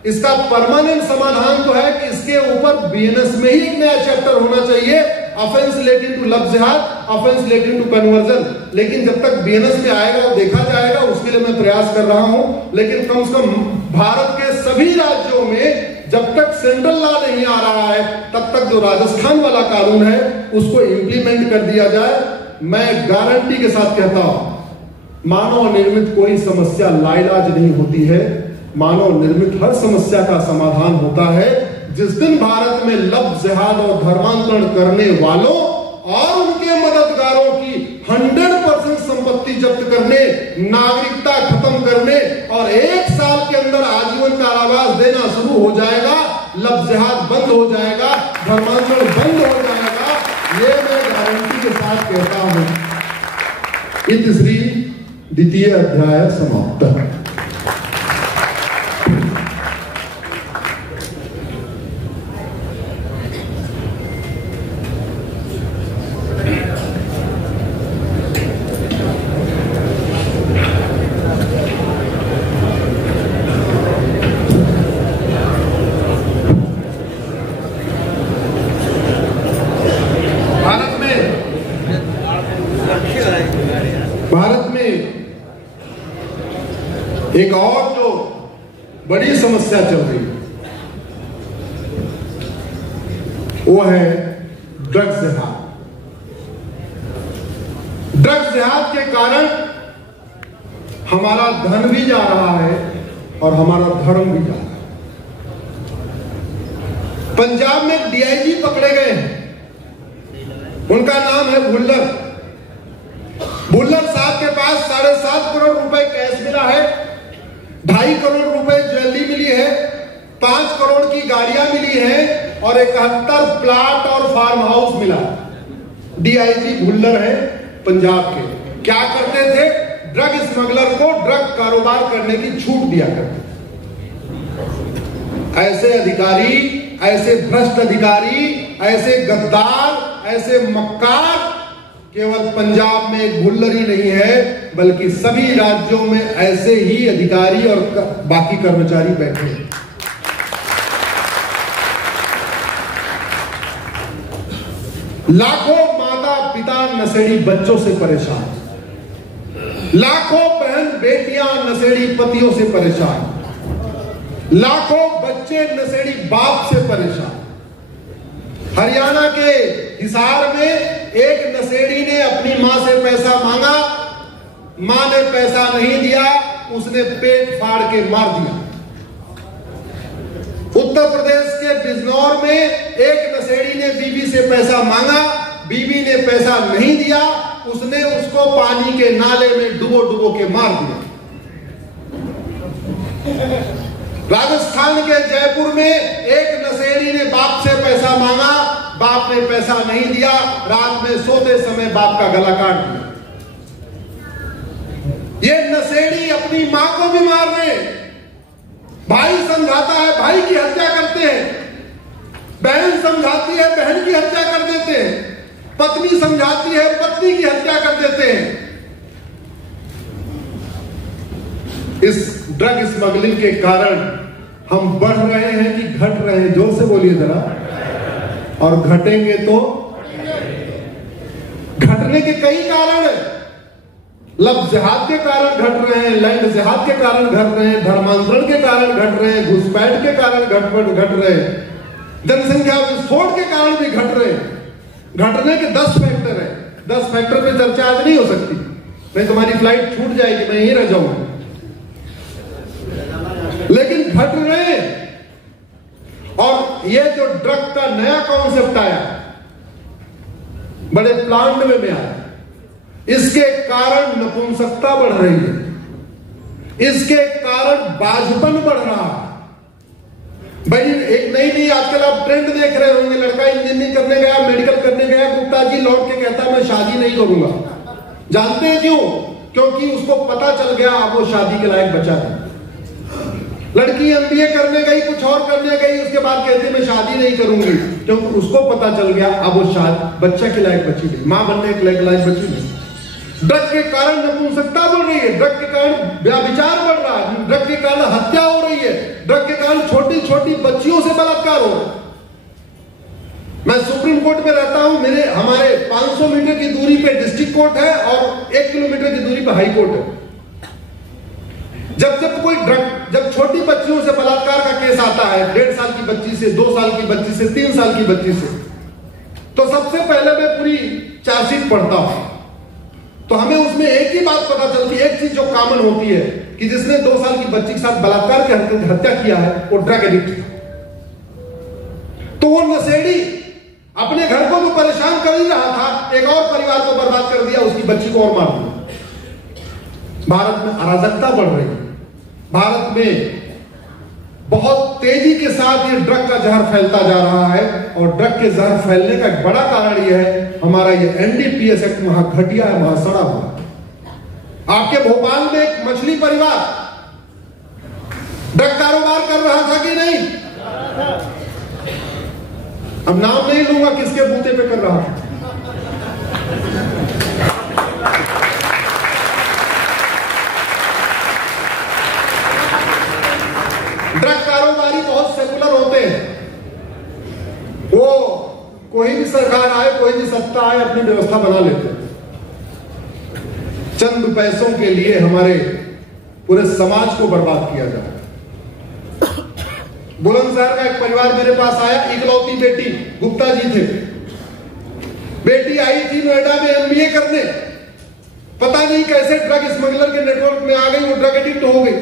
इसका परमानेंट समाधान तो है कि इसके ऊपर बीएनएस में ही एक नया चैप्टर होना चाहिए, ऑफेंस रिलेटिंग टू लव जिहाद, ऑफेंस रिलेटिंग टू कन्वर्जन। लेकिन जब तक बीएनएस में आएगा और देखा जाएगा, उसके लिए मैं प्रयास कर रहा हूं। लेकिन कम से कम भारत के सभी राज्यों में जब तक सेंट्रल लॉ नहीं आ रहा है तब तक जो राजस्थान वाला कानून है उसको इंप्लीमेंट कर दिया जाए। मैं गारंटी के साथ कहता हूं मानव निर्मित कोई समस्या लाइलाज नहीं होती है, मानव निर्मित हर समस्या का समाधान होता है। जिस दिन भारत में लव जिहाद और धर्मांतरण करने वालों और उनके मददगारों की 100% संपत्ति जब्त करने, नागरिकता खत्म करने और 1 साल के अंदर आजीवन कारावास देना शुरू हो जाएगा, लव जिहाद बंद हो जाएगा, धर्मांतरण बंद हो जाएगा, ये मैं गारंटी के साथ कहता हूं। इतिश्री द्वितीय अध्याय समाप्त। भारत में एक और जो बड़ी समस्या चल रही है वो है ड्रग्स जिहाद। ड्रग्स जिहाद के कारण हमारा धन भी जा रहा है और हमारा धर्म भी जा रहा है। पंजाब में डीआईजी पकड़े गए हैं, उनका नाम है भुल्लर। भुल्लर साहब के पास 7.5 करोड़ रुपए कैश मिला है, 2.5 करोड़ रुपए ज्वेलरी मिली है, 5 करोड़ की गाड़ियां मिली हैं और 71 प्लाट और फार्म हाउस मिला। डीआईजी भुल्लर है पंजाब के। क्या करते थे? ड्रग स्मगलर को ड्रग कारोबार करने की छूट दिया करते। ऐसे अधिकारी, ऐसे भ्रष्ट अधिकारी, ऐसे गद्दार, ऐसे मक्कार केवल पंजाब में गुल्लरी नहीं है, बल्कि सभी राज्यों में ऐसे ही अधिकारी और बाकी कर्मचारी बैठे हैं। लाखों माता पिता नशेड़ी बच्चों से परेशान, लाखों बहन बेटियां नशेड़ी पतियों से परेशान, लाखों बच्चे नशेड़ी बाप से परेशान। हरियाणा के हिसार में एक नशेड़ी ने अपनी मां से पैसा मांगा, मां ने पैसा नहीं दिया, उसने पेट फाड़ के मार दिया। उत्तर प्रदेश के बिजनौर में एक नशेड़ी ने बीवी से पैसा मांगा, बीवी ने पैसा नहीं दिया, उसने उसको पानी के नाले में डुबो डुबो के मार दिया। राजस्थान के जयपुर में एक नशेड़ी ने बाप से पैसा मांगा, बाप ने पैसा नहीं दिया, रात में सोते समय बाप का गला काट दिया। ये नशेड़ी अपनी मां को भी मार रहे, भाई समझाता है भाई की हत्या करते हैं, बहन समझाती है बहन की हत्या कर देते हैं, पत्नी समझाती है पत्नी की हत्या कर देते हैं। इस ड्रग स्मगलिंग के कारण हम बढ़ रहे हैं कि घट रहे हैं? जोर से बोलिए जरा। और घटेंगे तो? घटने के कई कारण हैं। लव जिहाद के कारण घट रहे हैं, लैंड जिहाद के कारण घट रहे हैं, धर्मांतरण के कारण घट रहे हैं, घुसपैठ के कारण घट रहे हैं, जनसंख्या विस्फोट के कारण भी घट रहे हैं। घटने के 10 फैक्टर है। 10 फैक्टर पे चर्चा आज नहीं हो सकती, नहीं तुम्हारी फ्लाइट छूट जाएगी, मैं यहीं रह जाऊंगा। लेकिन घट रहे हैं। और ये जो ड्रग का नया कॉन्सेप्ट आया, बड़े प्लांट में आया, इसके कारण नपुंसकता बढ़ रही है, इसके कारण बाझपन बढ़ रहा है। भाई एक नई आजकल आप ट्रेंड देख रहे होंगे, लड़का इंजीनियरिंग करने गया, मेडिकल करने गया, गुप्ता जी लौट के कहता मैं शादी नहीं करूंगा। जानते हैं क्यों? क्योंकि उसको पता चल गया अब वो शादी के लायक बचा है। लड़की MBA करने गई, कुछ और करने गई, उसके बाद कहती मैं शादी नहीं करूंगी, क्योंकि उसको पता चल गया अब वो बच्चा के लायक बची नहीं, मां बनने के लायक बची नहीं। ड्रग के कारण नपुंसकता बढ़ रही है, ड्रग के कारण व्यभिचार बढ़ रहा है, ड्रग के कारण हत्या हो रही है, ड्रग के कारण छोटी छोटी बच्चियों से बलात्कार हो रहा है। मैं सुप्रीम कोर्ट में रहता हूं, हमारे 500 मीटर की दूरी पे डिस्ट्रिक्ट कोर्ट है और 1 किलोमीटर की दूरी पे हाई कोर्ट है। जब छोटी बच्चियों से बलात्कार का केस आता है, 1.5 साल की बच्ची से, 2 साल की बच्ची से, 3 साल की बच्ची से, तो सबसे पहले मैं पूरी चार्जशीट पढ़ता हूं, तो हमें उसमें एक ही बात पता चलती है, एक चीज जो कॉमन होती है कि जिसने 2 साल की बच्ची के साथ बलात्कार की हत्या किया है वो ड्रग एडिक्ट है। तो वो नशेड़ी अपने घर को तो परेशान कर ही रहा था, एक और परिवार को बर्बाद कर दिया, उसकी बच्ची को और मार दिया। भारत में अराजकता बढ़ रही है। भारत में बहुत तेजी के साथ ये ड्रग का जहर फैलता जा रहा है, और ड्रग के जहर फैलने का एक बड़ा कारण यह है हमारा ये NDPS एक्ट वहां घटिया है, वहां सड़ा हुआ। आपके भोपाल में एक मछली परिवार ड्रग कारोबार कर रहा था कि नहीं? अब नाम नहीं लूंगा किसके बूते पे कर रहा था। ड्रग कारोबारी बहुत सेकुलर होते हैं, वो कोई भी सरकार आए, कोई भी सत्ता आए, अपनी व्यवस्था बना लेते हैं। चंद पैसों के लिए हमारे पूरे समाज को बर्बाद किया जाए। बुलंदशहर का एक परिवार मेरे पास आया, इकलौती बेटी, गुप्ता जी थे, बेटी आई थी नोएडा में MBA करने, पता नहीं कैसे ड्रग स्मगलर के नेटवर्क में आ गई, वो ड्रग एडिक्ट हो गई।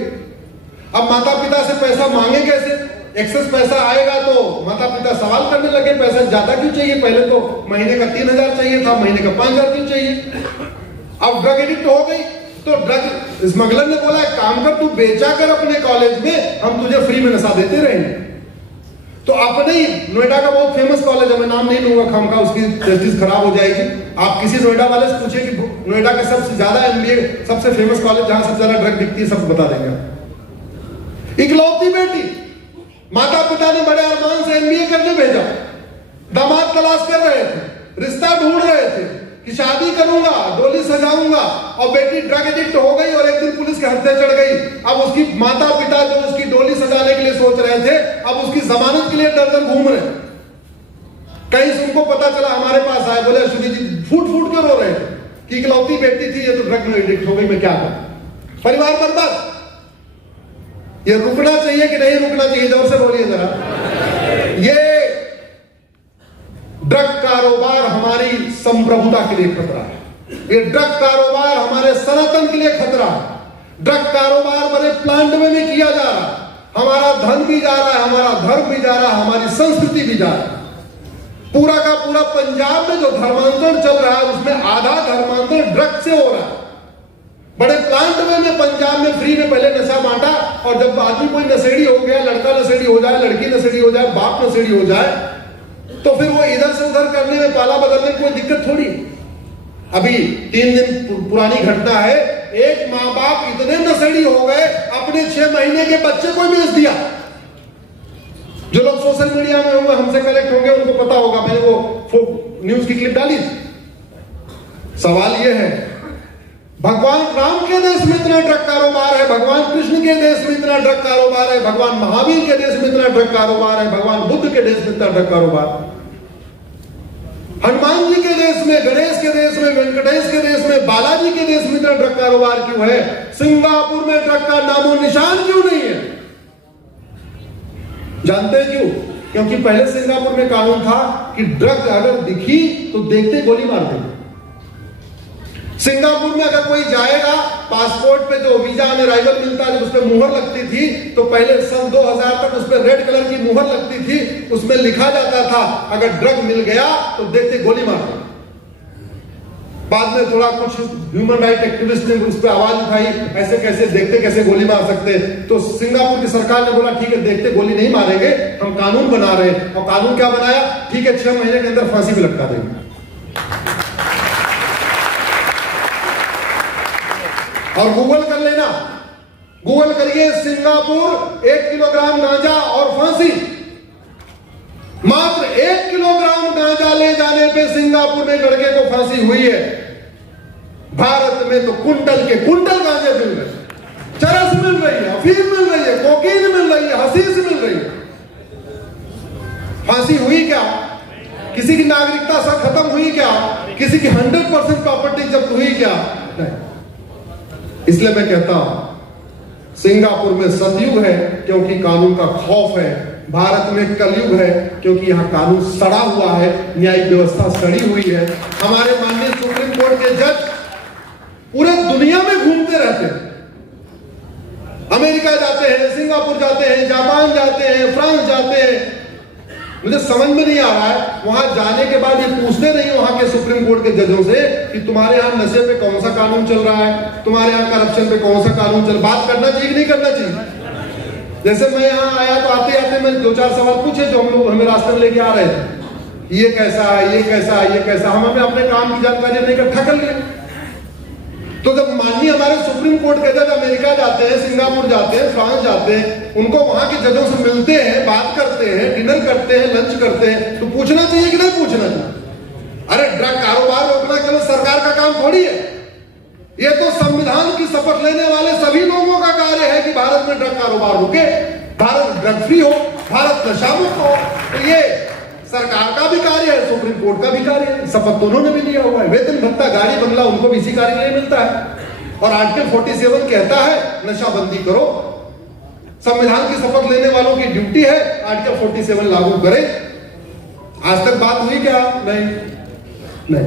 अब माता पिता से पैसा मांगे कैसे? एक्सेस पैसा आएगा तो माता पिता सवाल करने लगे, पैसा ज्यादा क्यों चाहिए? पहले तो महीने का 3,000 चाहिए था, महीने का 5,000 क्यों चाहिए? अब ड्रग एडिक्ट हो गई, तो ड्रग स्मगलर ने बोला एक काम कर, तू बेचा कर अपने कॉलेज में, हम तुझे फ्री में नशा देते रहेंगे। तो अपने ही नोएडा का बहुत फेमस कॉलेज है, मैं नाम नहीं लूंगा, खामखा उसकी प्रेस्टीज खराब हो जाएगी। आप किसी नोएडा वाले से पूछे कि नोएडा का सबसे ज्यादा MBA सबसे फेमस कॉलेज जहां सबसे ज्यादा ड्रग बिकती है, सब बता देंगे। इकलौती बेटी, माता पिता ने बड़े अरमान से MBA करने भेजा, दामाद तलाश कर रहे थे, रिश्ता ढूंढ रहे थे कि शादी करूंगा, डोली सजाऊंगा, और बेटी ड्रग एडिक्ट हो गई और एक दिन पुलिस के हत्थे चढ़ गई। अब उसकी माता पिता जो उसकी डोली सजाने के लिए सोच रहे थे, अब उसकी जमानत के लिए डर घूम रहे। कहीं से उनको पता चला, हमारे पास आए, बोले अश्विनी जी फूट फूट के रो रहे थे कि इकलौती बेटी थी, ये तो ड्रग में एडिक्ट हो गई, मैं क्या करूं, परिवार बर्बाद। ये रुकना चाहिए कि नहीं रुकना चाहिए? जोर से बोलिए जरा। ये ड्रग कारोबार हमारी संप्रभुता के लिए खतरा है। ये ड्रग कारोबार हमारे सनातन के लिए खतरा है। ड्रग कारोबार बड़े प्लांट में किया जा रहा है। हमारा धन भी जा रहा है, हमारा धर्म भी जा रहा है, हमारी संस्कृति भी जा रहा है। पूरा का पूरा पंजाब में जो धर्मांतरण चल रहा है उसमें आधा धर्मांतरण ड्रग से हो रहा है। बड़े प्लांट में पंजाब में फ्री में पहले नशा बांटा, और जब आदमी कोई नशेड़ी हो गया, लड़का नशेड़ी हो जाए, लड़की नशेड़ी हो जाए, बाप नशेड़ी हो जाए, तो फिर वो इधर से उधर करने में, पाला बदलने में कोई दिक्कत थोड़ी। अभी 3 दिन पुरानी घटना है, एक माँ बाप इतने नशेड़ी हो गए, अपने 6 महीने के बच्चे को बेच दिया। जो लोग सोशल मीडिया में होंगे, हमसे कनेक्ट होंगे, उनको पता होगा, मैंने वो न्यूज की क्लिप डाली। सवाल ये है, भगवान राम के देश में इतना ड्रग कारोबार है, भगवान कृष्ण के देश में इतना ड्रग कारोबार है, भगवान महावीर के देश में इतना ड्रग कारोबार है, भगवान बुद्ध के देश में इतना ड्रग कारोबार, हनुमान जी के देश में, गणेश के देश में, वेंकटेश के देश में, बालाजी के देश में इतना ड्रग कारोबार क्यों है? सिंगापुर में ड्रग का नामो निशान क्यों नहीं है? जानते हैं क्यों? क्योंकि पहले सिंगापुर में कानून था कि ड्रग अगर दिखी तो देखते गोली मार देंगे। सिंगापुर में अगर कोई जाएगा, पासपोर्ट पे जो वीजा ऑन अराइवल मिलता है, जब उस पर मुहर लगती थी, तो पहले सन 2000 तक उस पर रेड कलर की मुहर लगती थी, उसमें लिखा जाता था अगर ड्रग मिल गया तो देखते गोली मार दो। बाद में थोड़ा कुछ ह्यूमन राइट एक्टिविस्ट ने उस पर आवाज उठाई, ऐसे कैसे देखते कैसे गोली मार सकते? तो सिंगापुर की सरकार ने बोला ठीक है, देखते गोली नहीं मारेंगे, हम कानून बना रहे हैं। और कानून क्या बनाया? ठीक है, 6 महीने के अंदर फांसी भी लटका देंगे। और गूगल कर लेना, गूगल करिए सिंगापुर 1 किलोग्राम गांजा और फांसी। मात्र 1 किलोग्राम गांजा ले जाने पे सिंगापुर में लड़के को फांसी हुई है। भारत में तो कुंटल के कुंटल गांजे मिल रहे, चरस मिल रही है, अफीम मिल रही है, कोकीन मिल रही है, हसीस मिल रही है। फांसी हुई क्या? किसी की नागरिकता सब खत्म हुई क्या? किसी की 100% प्रॉपर्टी जब्त हुई क्या? नहीं। इसलिए मैं कहता हूं सिंगापुर में सतयुग है क्योंकि कानून का खौफ है, भारत में कलयुग है क्योंकि यहां कानून सड़ा हुआ है, न्यायिक व्यवस्था सड़ी हुई है। हमारे माननीय सुप्रीम कोर्ट के जज पूरे दुनिया में घूमते रहते हैं, अमेरिका जाते हैं, सिंगापुर जाते हैं, जापान जाते हैं, फ्रांस जाते हैं। मुझे समझ में नहीं आ रहा है, वहां जाने के बाद ये पूछते नहीं वहां के सुप्रीम कोर्ट के जजों से कि तुम्हारे यहां नशे पे कौन सा कानून चल रहा है, तुम्हारे यहां करप्शन पे कौन सा कानून चल। बात करना चाहिए कि नहीं करना चाहिए? जैसे मैं यहां आया तो आते आते मैं 2-4 सवाल पूछे जो हम लोग हमें रास्ते में लेके आ रहे थे, ये कैसा है, ये कैसा है, ये कैसा। हम हमें अपने काम की जानकारी इकट्ठा कर लिए। तो जब माननीय हमारे सुप्रीम कोर्ट के जज अमेरिका जाते हैं, सिंगापुर जाते हैं, फ्रांस जाते हैं, उनको वहां के जजों से मिलते हैं, बात करते हैं, डिनर करते हैं, लंच करते हैं, तो पूछना चाहिए कि नहीं पूछना चाहिए? अरे ड्रग कारोबार रोकना केवल सरकार का काम थोड़ी है, ये तो संविधान की शपथ लेने वाले सभी लोगों का कार्य है कि भारत में ड्रग कारोबार रुके, भारत ड्रग फ्री हो, भारत नशा मुक्त हो। तो ये सरकार का भी कार्य है, सुप्रीम कोर्ट का भी कार्य है। शपथ तो उन्होंने भी लिया हुआ है, वेतन भत्ता गाड़ी बंगला उनको भी इसी कार्य के लिए मिलता है। और आर्टिकल 47 कहता है नशाबंदी करो, संविधान की शपथ लेने वालों की ड्यूटी है आर्टिकल 47 लागू करें। आज तक बात हुई क्या? नहीं।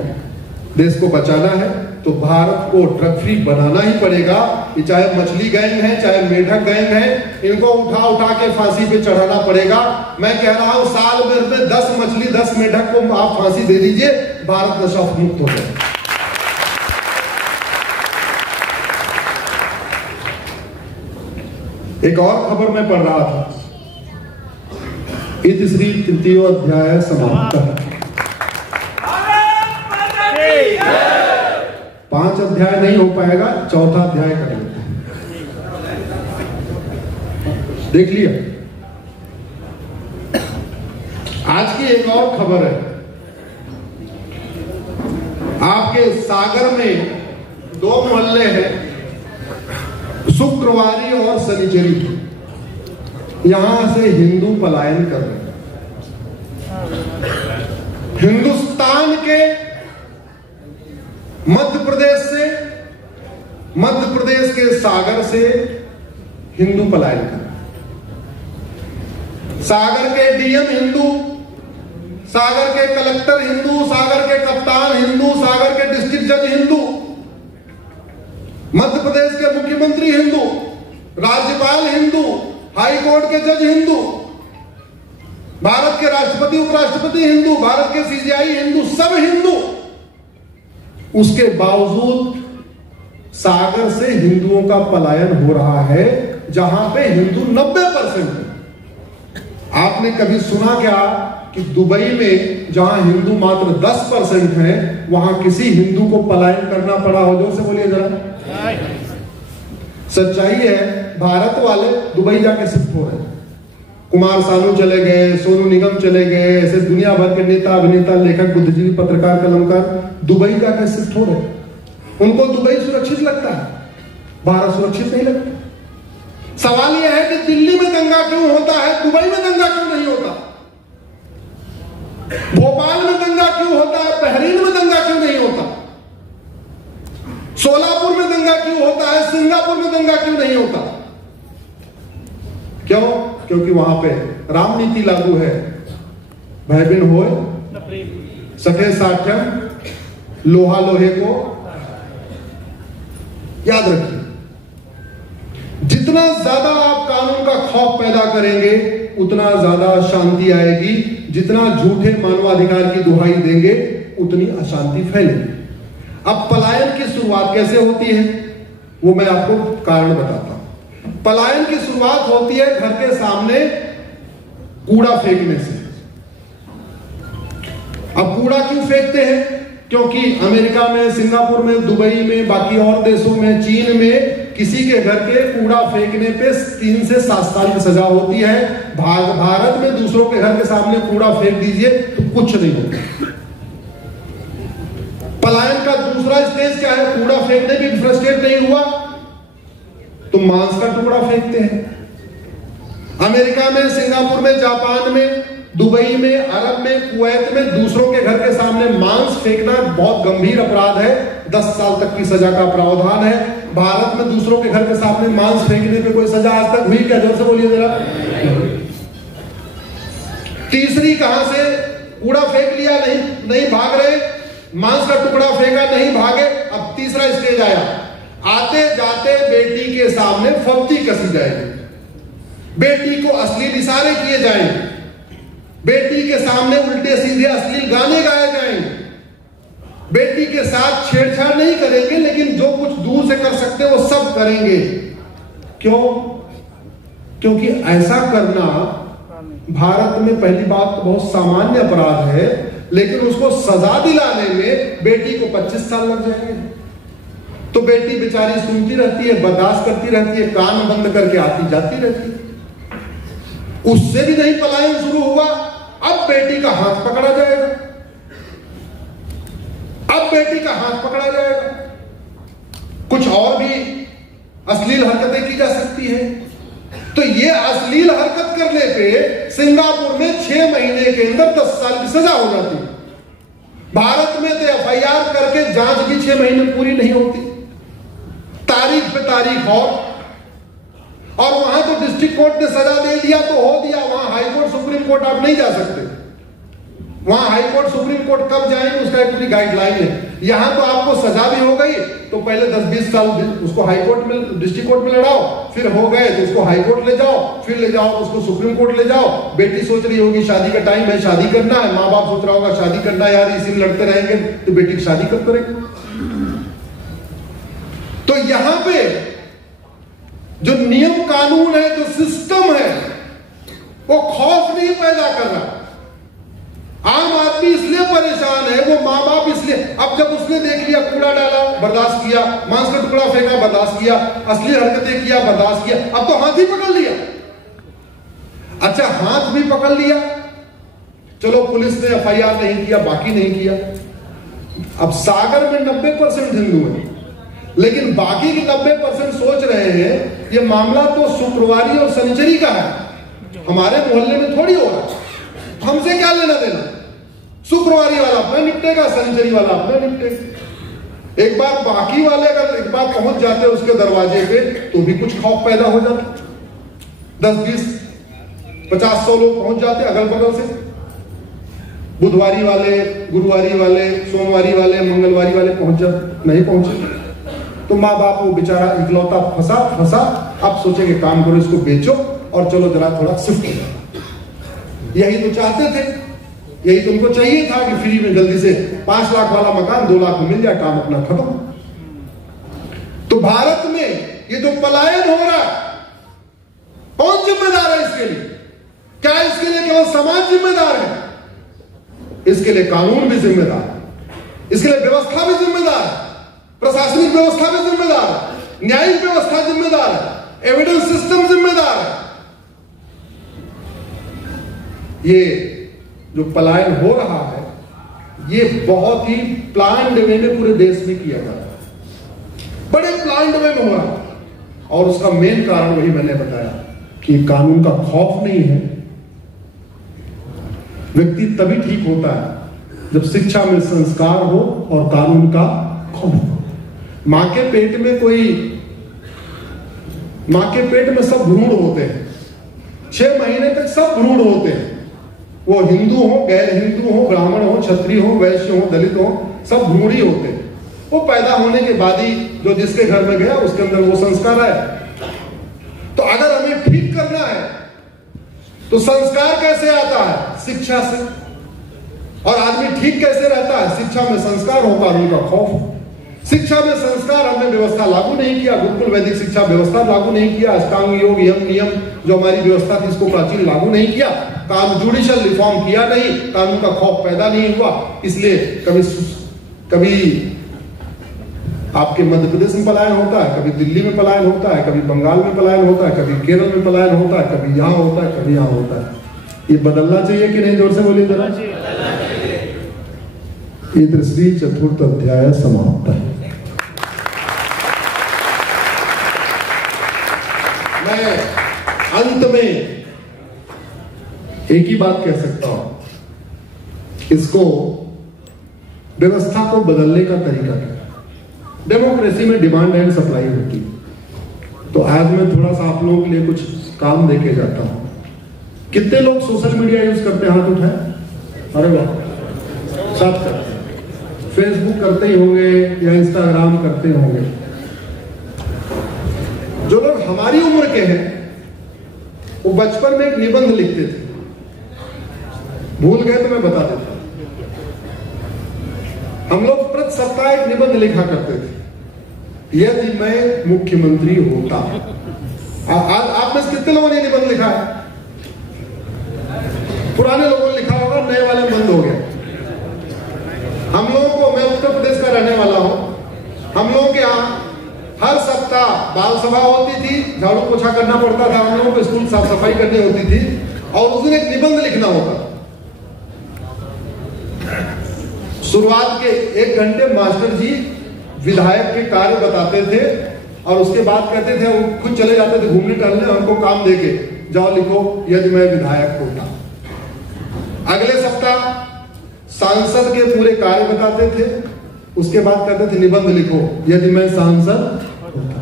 देश को बचाना है तो भारत को ड्रग फ्री बनाना ही पड़ेगा। ये चाहे मछली गैंग है, चाहे मेढक गैंग है, इनको उठा उठा के फांसी पे चढ़ाना पड़ेगा। मैं कह रहा हूं साल भर में 10 मछली 10 मेढक को आप फांसी दे दीजिए, भारत नशा मुक्त हो जाए। एक और खबर मैं पढ़ रहा था, इतिश्री 3य अध्याय समाप्त। 5 अध्याय नहीं हो पाएगा, 4था अध्याय कर लेते हैं। देख लिया। आज की एक और खबर है, आपके सागर में 2 मोहल्ले हैं, शुक्रवारी और शनिचरी, यहां से हिंदू पलायन कर रहे हैं। हिंदुस्तान के मध्य प्रदेश के सागर से हिंदू पलायन कर रहे हैं। सागर के डीएम हिंदू, सागर के कलेक्टर हिंदू, सागर के कप्तान हिंदू, सागर के डिस्ट्रिक्ट जज हिंदू, मध्य प्रदेश के मुख्यमंत्री हिंदू, राज्यपाल हिंदू, हाई कोर्ट के जज हिंदू, भारत के राष्ट्रपति उपराष्ट्रपति हिंदू, भारत के सीजीआई हिंदू, सब हिंदू। उसके बावजूद सागर से हिंदुओं का पलायन हो रहा है, जहां पे हिंदू 90% है। आपने कभी सुना क्या कि दुबई में जहां हिंदू मात्र 10% है, वहां किसी हिंदू को पलायन करना पड़ा हो? जोर से बोलिए जरा। सच्चाई है, भारत वाले दुबई जाके शिफ्ट हो रहे हैं। कुमार सानू चले गए, सोनू निगम चले गए, ऐसे दुनिया भर के नेता, अभिनेता, लेखक, बुद्धिजीवी, पत्रकार, कलमकार दुबई जाकर शिफ्ट हो रहे हैं। उनको दुबई सुरक्षित लगता है, भारत सुरक्षित नहीं लगता। सवाल यह है कि दिल्ली में दंगा क्यों होता है, दुबई में दंगा क्यों नहीं होता? भोपाल में दंगा क्यों होता है, बहरीन में दंगा क्यों नहीं होता? सोलापुर में दंगा क्यों होता है, सिंगापुर में दंगा क्यों नहीं होता? क्यों? क्योंकि वहां पे राम नीति लागू है। भय बिन होए सठे साठ्यम, लोहा लोहे को। याद रखिए, जितना ज्यादा आप कानून का खौफ पैदा करेंगे उतना ज्यादा शांति आएगी। जितना झूठे मानवाधिकार की दुहाई देंगे उतनी अशांति फैलेगी। अब पलायन की शुरुआत कैसे होती है वो मैं आपको कारण बताता हूं। पलायन की शुरुआत होती है घर के सामने कूड़ा फेंकने से। अब कूड़ा क्यों फेंकते हैं? क्योंकि अमेरिका में, सिंगापुर में, दुबई में, बाकी और देशों में, चीन में किसी के घर के कूड़ा फेंकने पे 3 से 7 साल की सजा होती है। भारत में दूसरों के घर के सामने कूड़ा फेंक दीजिए तो कुछ नहीं होता। पलायन का दूसरा स्टेज क्या है? कूड़ा फेंकने भी फ्रस्ट्रेट नहीं हुआ तो मांस का टुकड़ा फेंकते हैं। अमेरिका में, सिंगापुर में, जापान में, दुबई में, अरब में, कुवैत में दूसरों के घर के सामने मांस फेंकना बहुत गंभीर अपराध है, 10 साल तक की सजा का प्रावधान है। भारत में दूसरों के घर के सामने मांस फेंकने पे कोई सजा आज तक हुई क्या? जोर से बोलिए जरा। तीसरी, कहां से कूड़ा फेंक लिया, नहीं भाग रहे, मांस का टुकड़ा फेंका, नहीं भागे। अब तीसरा स्टेज आया, आते जाते बेटी के सामने फब्ती कसी जाएगी, बेटी को अश्लील इशारे किए जाएंगे, बेटी के सामने उल्टे सीधे अश्लील गाने गाए जाएंगे, बेटी के साथ छेड़छाड़ नहीं करेंगे लेकिन जो कुछ दूर से कर सकते हैं वो सब करेंगे। क्यों? क्योंकि ऐसा करना भारत में पहली बात तो बहुत सामान्य अपराध है, लेकिन उसको सजा दिलाने में बेटी को 25 साल लग जाएंगे। तो बेटी बेचारी सुनती रहती है, बर्दाश्त करती रहती है, कान बंद करके आती जाती रहती है। उससे भी नहीं पलायन शुरू हुआ, अब बेटी का हाथ पकड़ा जाएगा, अब बेटी का हाथ पकड़ा जाएगा। कुछ और भी अश्लील हरकतें की जा सकती है। तो ये अश्लील हरकत करने पे सिंगापुर में 6 महीने के अंदर 10 साल की सजा हो जाती है। भारत में तो एफआईआर करके जांच भी 6 महीने पूरी नहीं होती, तारीख पे तारीख और वहां तो डिस्ट्रिक्ट कोर्ट ने सजा दे दिया तो हो दिया, वहां हाई कोर्ट, सुप्रीम कोर्ट आप नहीं जा सकते। वहां हाई कोर्ट, सुप्रीम कोर्ट कब जाएंगे उसका एक पूरी गाइडलाइन है। यहां तो आपको सजा भी हो गई तो पहले 10-20 साल उसको हाई कोर्ट में, डिस्ट्रिक्ट कोर्ट में लड़ाओ, फिर हो गए तो उसको हाई कोर्ट ले जाओ, फिर ले जाओ तो उसको सुप्रीम कोर्ट ले जाओ। बेटी सोच रही होगी शादी का टाइम है, शादी करना है, माँ बाप सोच रहा होगा शादी करना है, यार इसी में लड़ते रहेंगे तो बेटी की शादी कब करेंगे? तो यहां पे जो नियम कानून है, जो सिस्टम है, वो खौफ नहीं पैदा कर रहा। आम आदमी इसलिए परेशान है, वो माँ बाप इसलिए, अब जब उसने देख लिया कूड़ा डाला बर्दाश्त किया, मांस का टुकड़ा फेंका बर्दाश्त किया, असली हरकतें किया बर्दाश्त किया, अब तो हाथ ही पकड़ लिया। अच्छा, हाथ भी पकड़ लिया, चलो पुलिस ने एफआईआर नहीं किया, बाकी नहीं किया, अब सागर में 90% हिंदू हैं, लेकिन बाकी के 90% सोच रहे हैं ये मामला तो शुक्रवारी और शनिचरी का है, हमारे मोहल्ले में थोड़ी हो रहा, हमसे क्या लेना देना। शुक्रवारी वाला अपना निपटेगा, शनिचरी वाला अपना निपटेगा। एक बार बाकी वाले अगर एक बार पहुंच जाते उसके दरवाजे पे तो भी कुछ खौफ पैदा हो जाता, 10, 20, 50, 100 लोग पहुंच जाते अगल बगल से। बुधवारी वाले, गुरुवारी वाले, सोमवारी वाले, मंगलवारी वाले पहुंच जाते, नहीं पहुंचे तो माँ बाप वो बेचारा इकलौता फंसा। अब सोचेंगे काम करो, इसको बेचो और चलो जरा थोड़ा शिफ्ट करो। यही तो चाहते थे, यही तो उनको चाहिए था कि फ्री में जल्दी से 5 लाख वाला मकान 2 लाख में मिल जाए, काम अपना खत्म। तो भारत में ये जो पलायन हो रहा है, कौन जिम्मेदार है इसके लिए? क्या इसके लिए केवल समाज जिम्मेदार है? इसके लिए कानून भी जिम्मेदार है, इसके लिए व्यवस्था भी जिम्मेदार है, प्रशासनिक व्यवस्था भी जिम्मेदार है, न्यायिक व्यवस्था जिम्मेदार है, एविडेंस सिस्टम जिम्मेदार है। ये जो पलायन हो रहा है ये बहुत ही प्लान्ड वे में पूरे देश में किया जा रहा है, बड़े प्लान्ड वे में हो रहा है। और उसका मेन कारण वही मैंने बताया कि कानून का खौफ नहीं है। व्यक्ति तभी ठीक होता है जब शिक्षा में संस्कार हो और कानून का खौफ हो। मां के पेट में सब भ्रूण होते हैं, 6 महीने तक सब भ्रूण होते हैं, वो हिंदू हो, गैर हिंदू हो, ब्राह्मण हो, क्षत्रिय हो, वैश्य हो, दलित हो, सब भ्रूण ही होते हैं। वो पैदा होने के बाद ही जो जिसके घर में गया उसके अंदर वो संस्कार आए। तो अगर हमें ठीक करना है तो संस्कार कैसे आता है? शिक्षा से। और आदमी ठीक कैसे रहता है? शिक्षा में संस्कार हो, कानून का खौफ। शिक्षा में संस्कार हमने व्यवस्था लागू नहीं किया, गुरुकुल वैदिक शिक्षा व्यवस्था लागू नहीं किया, अष्टांग योग यम नियम जो हमारी व्यवस्था थी इसको प्राचीन लागू नहीं किया, जुडिशियल रिफॉर्म किया नहीं, कानून का खौफ पैदा नहीं हुआ। इसलिए कभी आपके मध्य प्रदेश में पलायन होता है, कभी दिल्ली में पलायन होता है, कभी बंगाल में पलायन होता है, कभी केरल में पलायन होता है, कभी यहां होता है, कभी यहां होता है। ये बदलना चाहिए कि नहीं? जोर से बोलिए जरा। ये तीसरी 4th अध्याय समाप्त है। मैं अंत में एक ही बात कह सकता हूं, इसको व्यवस्था को बदलने का तरीका क्या? डेमोक्रेसी में डिमांड एंड सप्लाई होती है। तो आज मैं थोड़ा सा आप लोगों के लिए कुछ काम देके जाता हूं। कितने लोग सोशल मीडिया यूज करते हैं? हाथ उठाए। अरे वाह, सब करते हैं। फेसबुक करते ही होंगे या इंस्टाग्राम करते होंगे। जो लोग हमारी उम्र के हैं वो बचपन में एक निबंध लिखते थे, भूल गए तो मैं बता देता हूं। हम लोग प्रति सप्ताह एक निबंध लिखा करते थे, यदि मैं मुख्यमंत्री होता। आज आप में कितने लोगों ने निबंध लिखा है? पुराने लोगों ने लिखा होगा, नए वाले बंद हो गए। हम लोगों को, मैं उत्तर प्रदेश का रहने वाला हूं, हम लोगों के यहाँ हर सप्ताह बाल सभा होती थी, झाड़ू पोछा करना पड़ता था, हम लोगों को स्कूल साफ सफाई करनी होती थी और उस दिन एक निबंध लिखना होता। शुरुआत के 1 घंटे मास्टर जी विधायक के कार्य बताते थे और उसके बाद कहते थे, वो खुद चले जाते थे घूमने टहलने, हमको काम देके जाओ लिखो यदि मैं विधायक होता। अगले सप्ताह सांसद के पूरे कार्य बताते थे, उसके बाद कहते थे निबंध लिखो यदि मैं सांसद होता।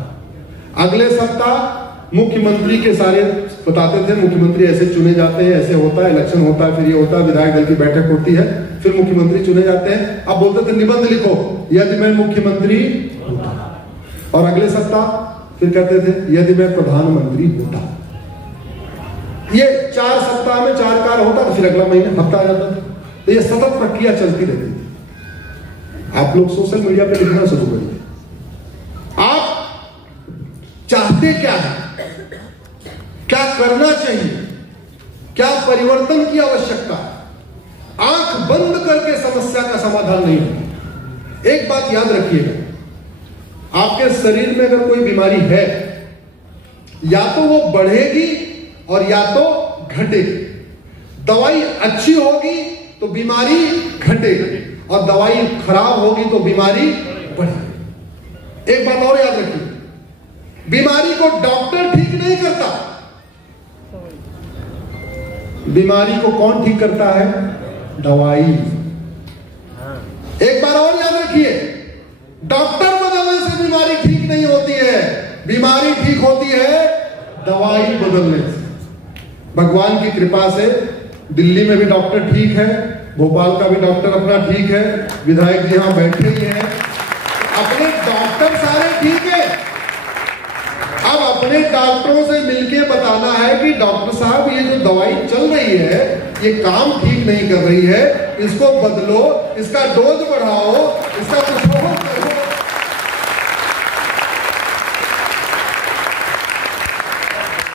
अगले सप्ताह मुख्यमंत्री के सारे बताते थे, मुख्यमंत्री ऐसे चुने जाते हैं, ऐसे होता है, इलेक्शन होता है, फिर ये होता है, विधायक दल की बैठक होती है, फिर मुख्यमंत्री चुने जाते हैं। अब बोलते थे निबंध लिखो यदि मैं मुख्यमंत्री होता। और अगले सप्ताह फिर कहते थे यदि मैं प्रधानमंत्री होता। ये 4 सप्ताह में 4 कार्य होता था, फिर अगला महीने हफ्ता आ जाता था। तो ये सतत प्रक्रिया चलती रहती थी। आप लोग सोशल मीडिया पे लिखना शुरू करिए। आप चाहते क्या है, क्या करना चाहिए, क्या परिवर्तन की आवश्यकता है? आंख बंद करके समस्या का समाधान नहीं होगा। एक बात याद रखिएगा, आपके शरीर में अगर कोई बीमारी है, या तो वो बढ़ेगी और या तो घटेगी। दवाई अच्छी होगी तो बीमारी घटेगी और दवाई खराब होगी तो बीमारी बढ़ेगी। एक बात और याद रखिए, बीमारी को डॉक्टर ठीक नहीं करता, बीमारी को कौन ठीक करता है? दवाई। एक बार और याद रखिए, डॉक्टर बदलने से बीमारी ठीक नहीं होती है, बीमारी ठीक होती है दवाई बदलने से। भगवान की कृपा से दिल्ली में भी डॉक्टर ठीक है, भोपाल का भी डॉक्टर अपना ठीक है, विधायक जी यहां बैठे ही हैं, अपने डॉक्टर सारे ठीक है। अब अपने डॉक्टरों से मिलके बताना है कि डॉक्टर साहब ये जो दवाई चल रही है ये काम ठीक नहीं कर रही है, इसको बदलो, इसका डोज बढ़ाओ, इसका कुछ और करो।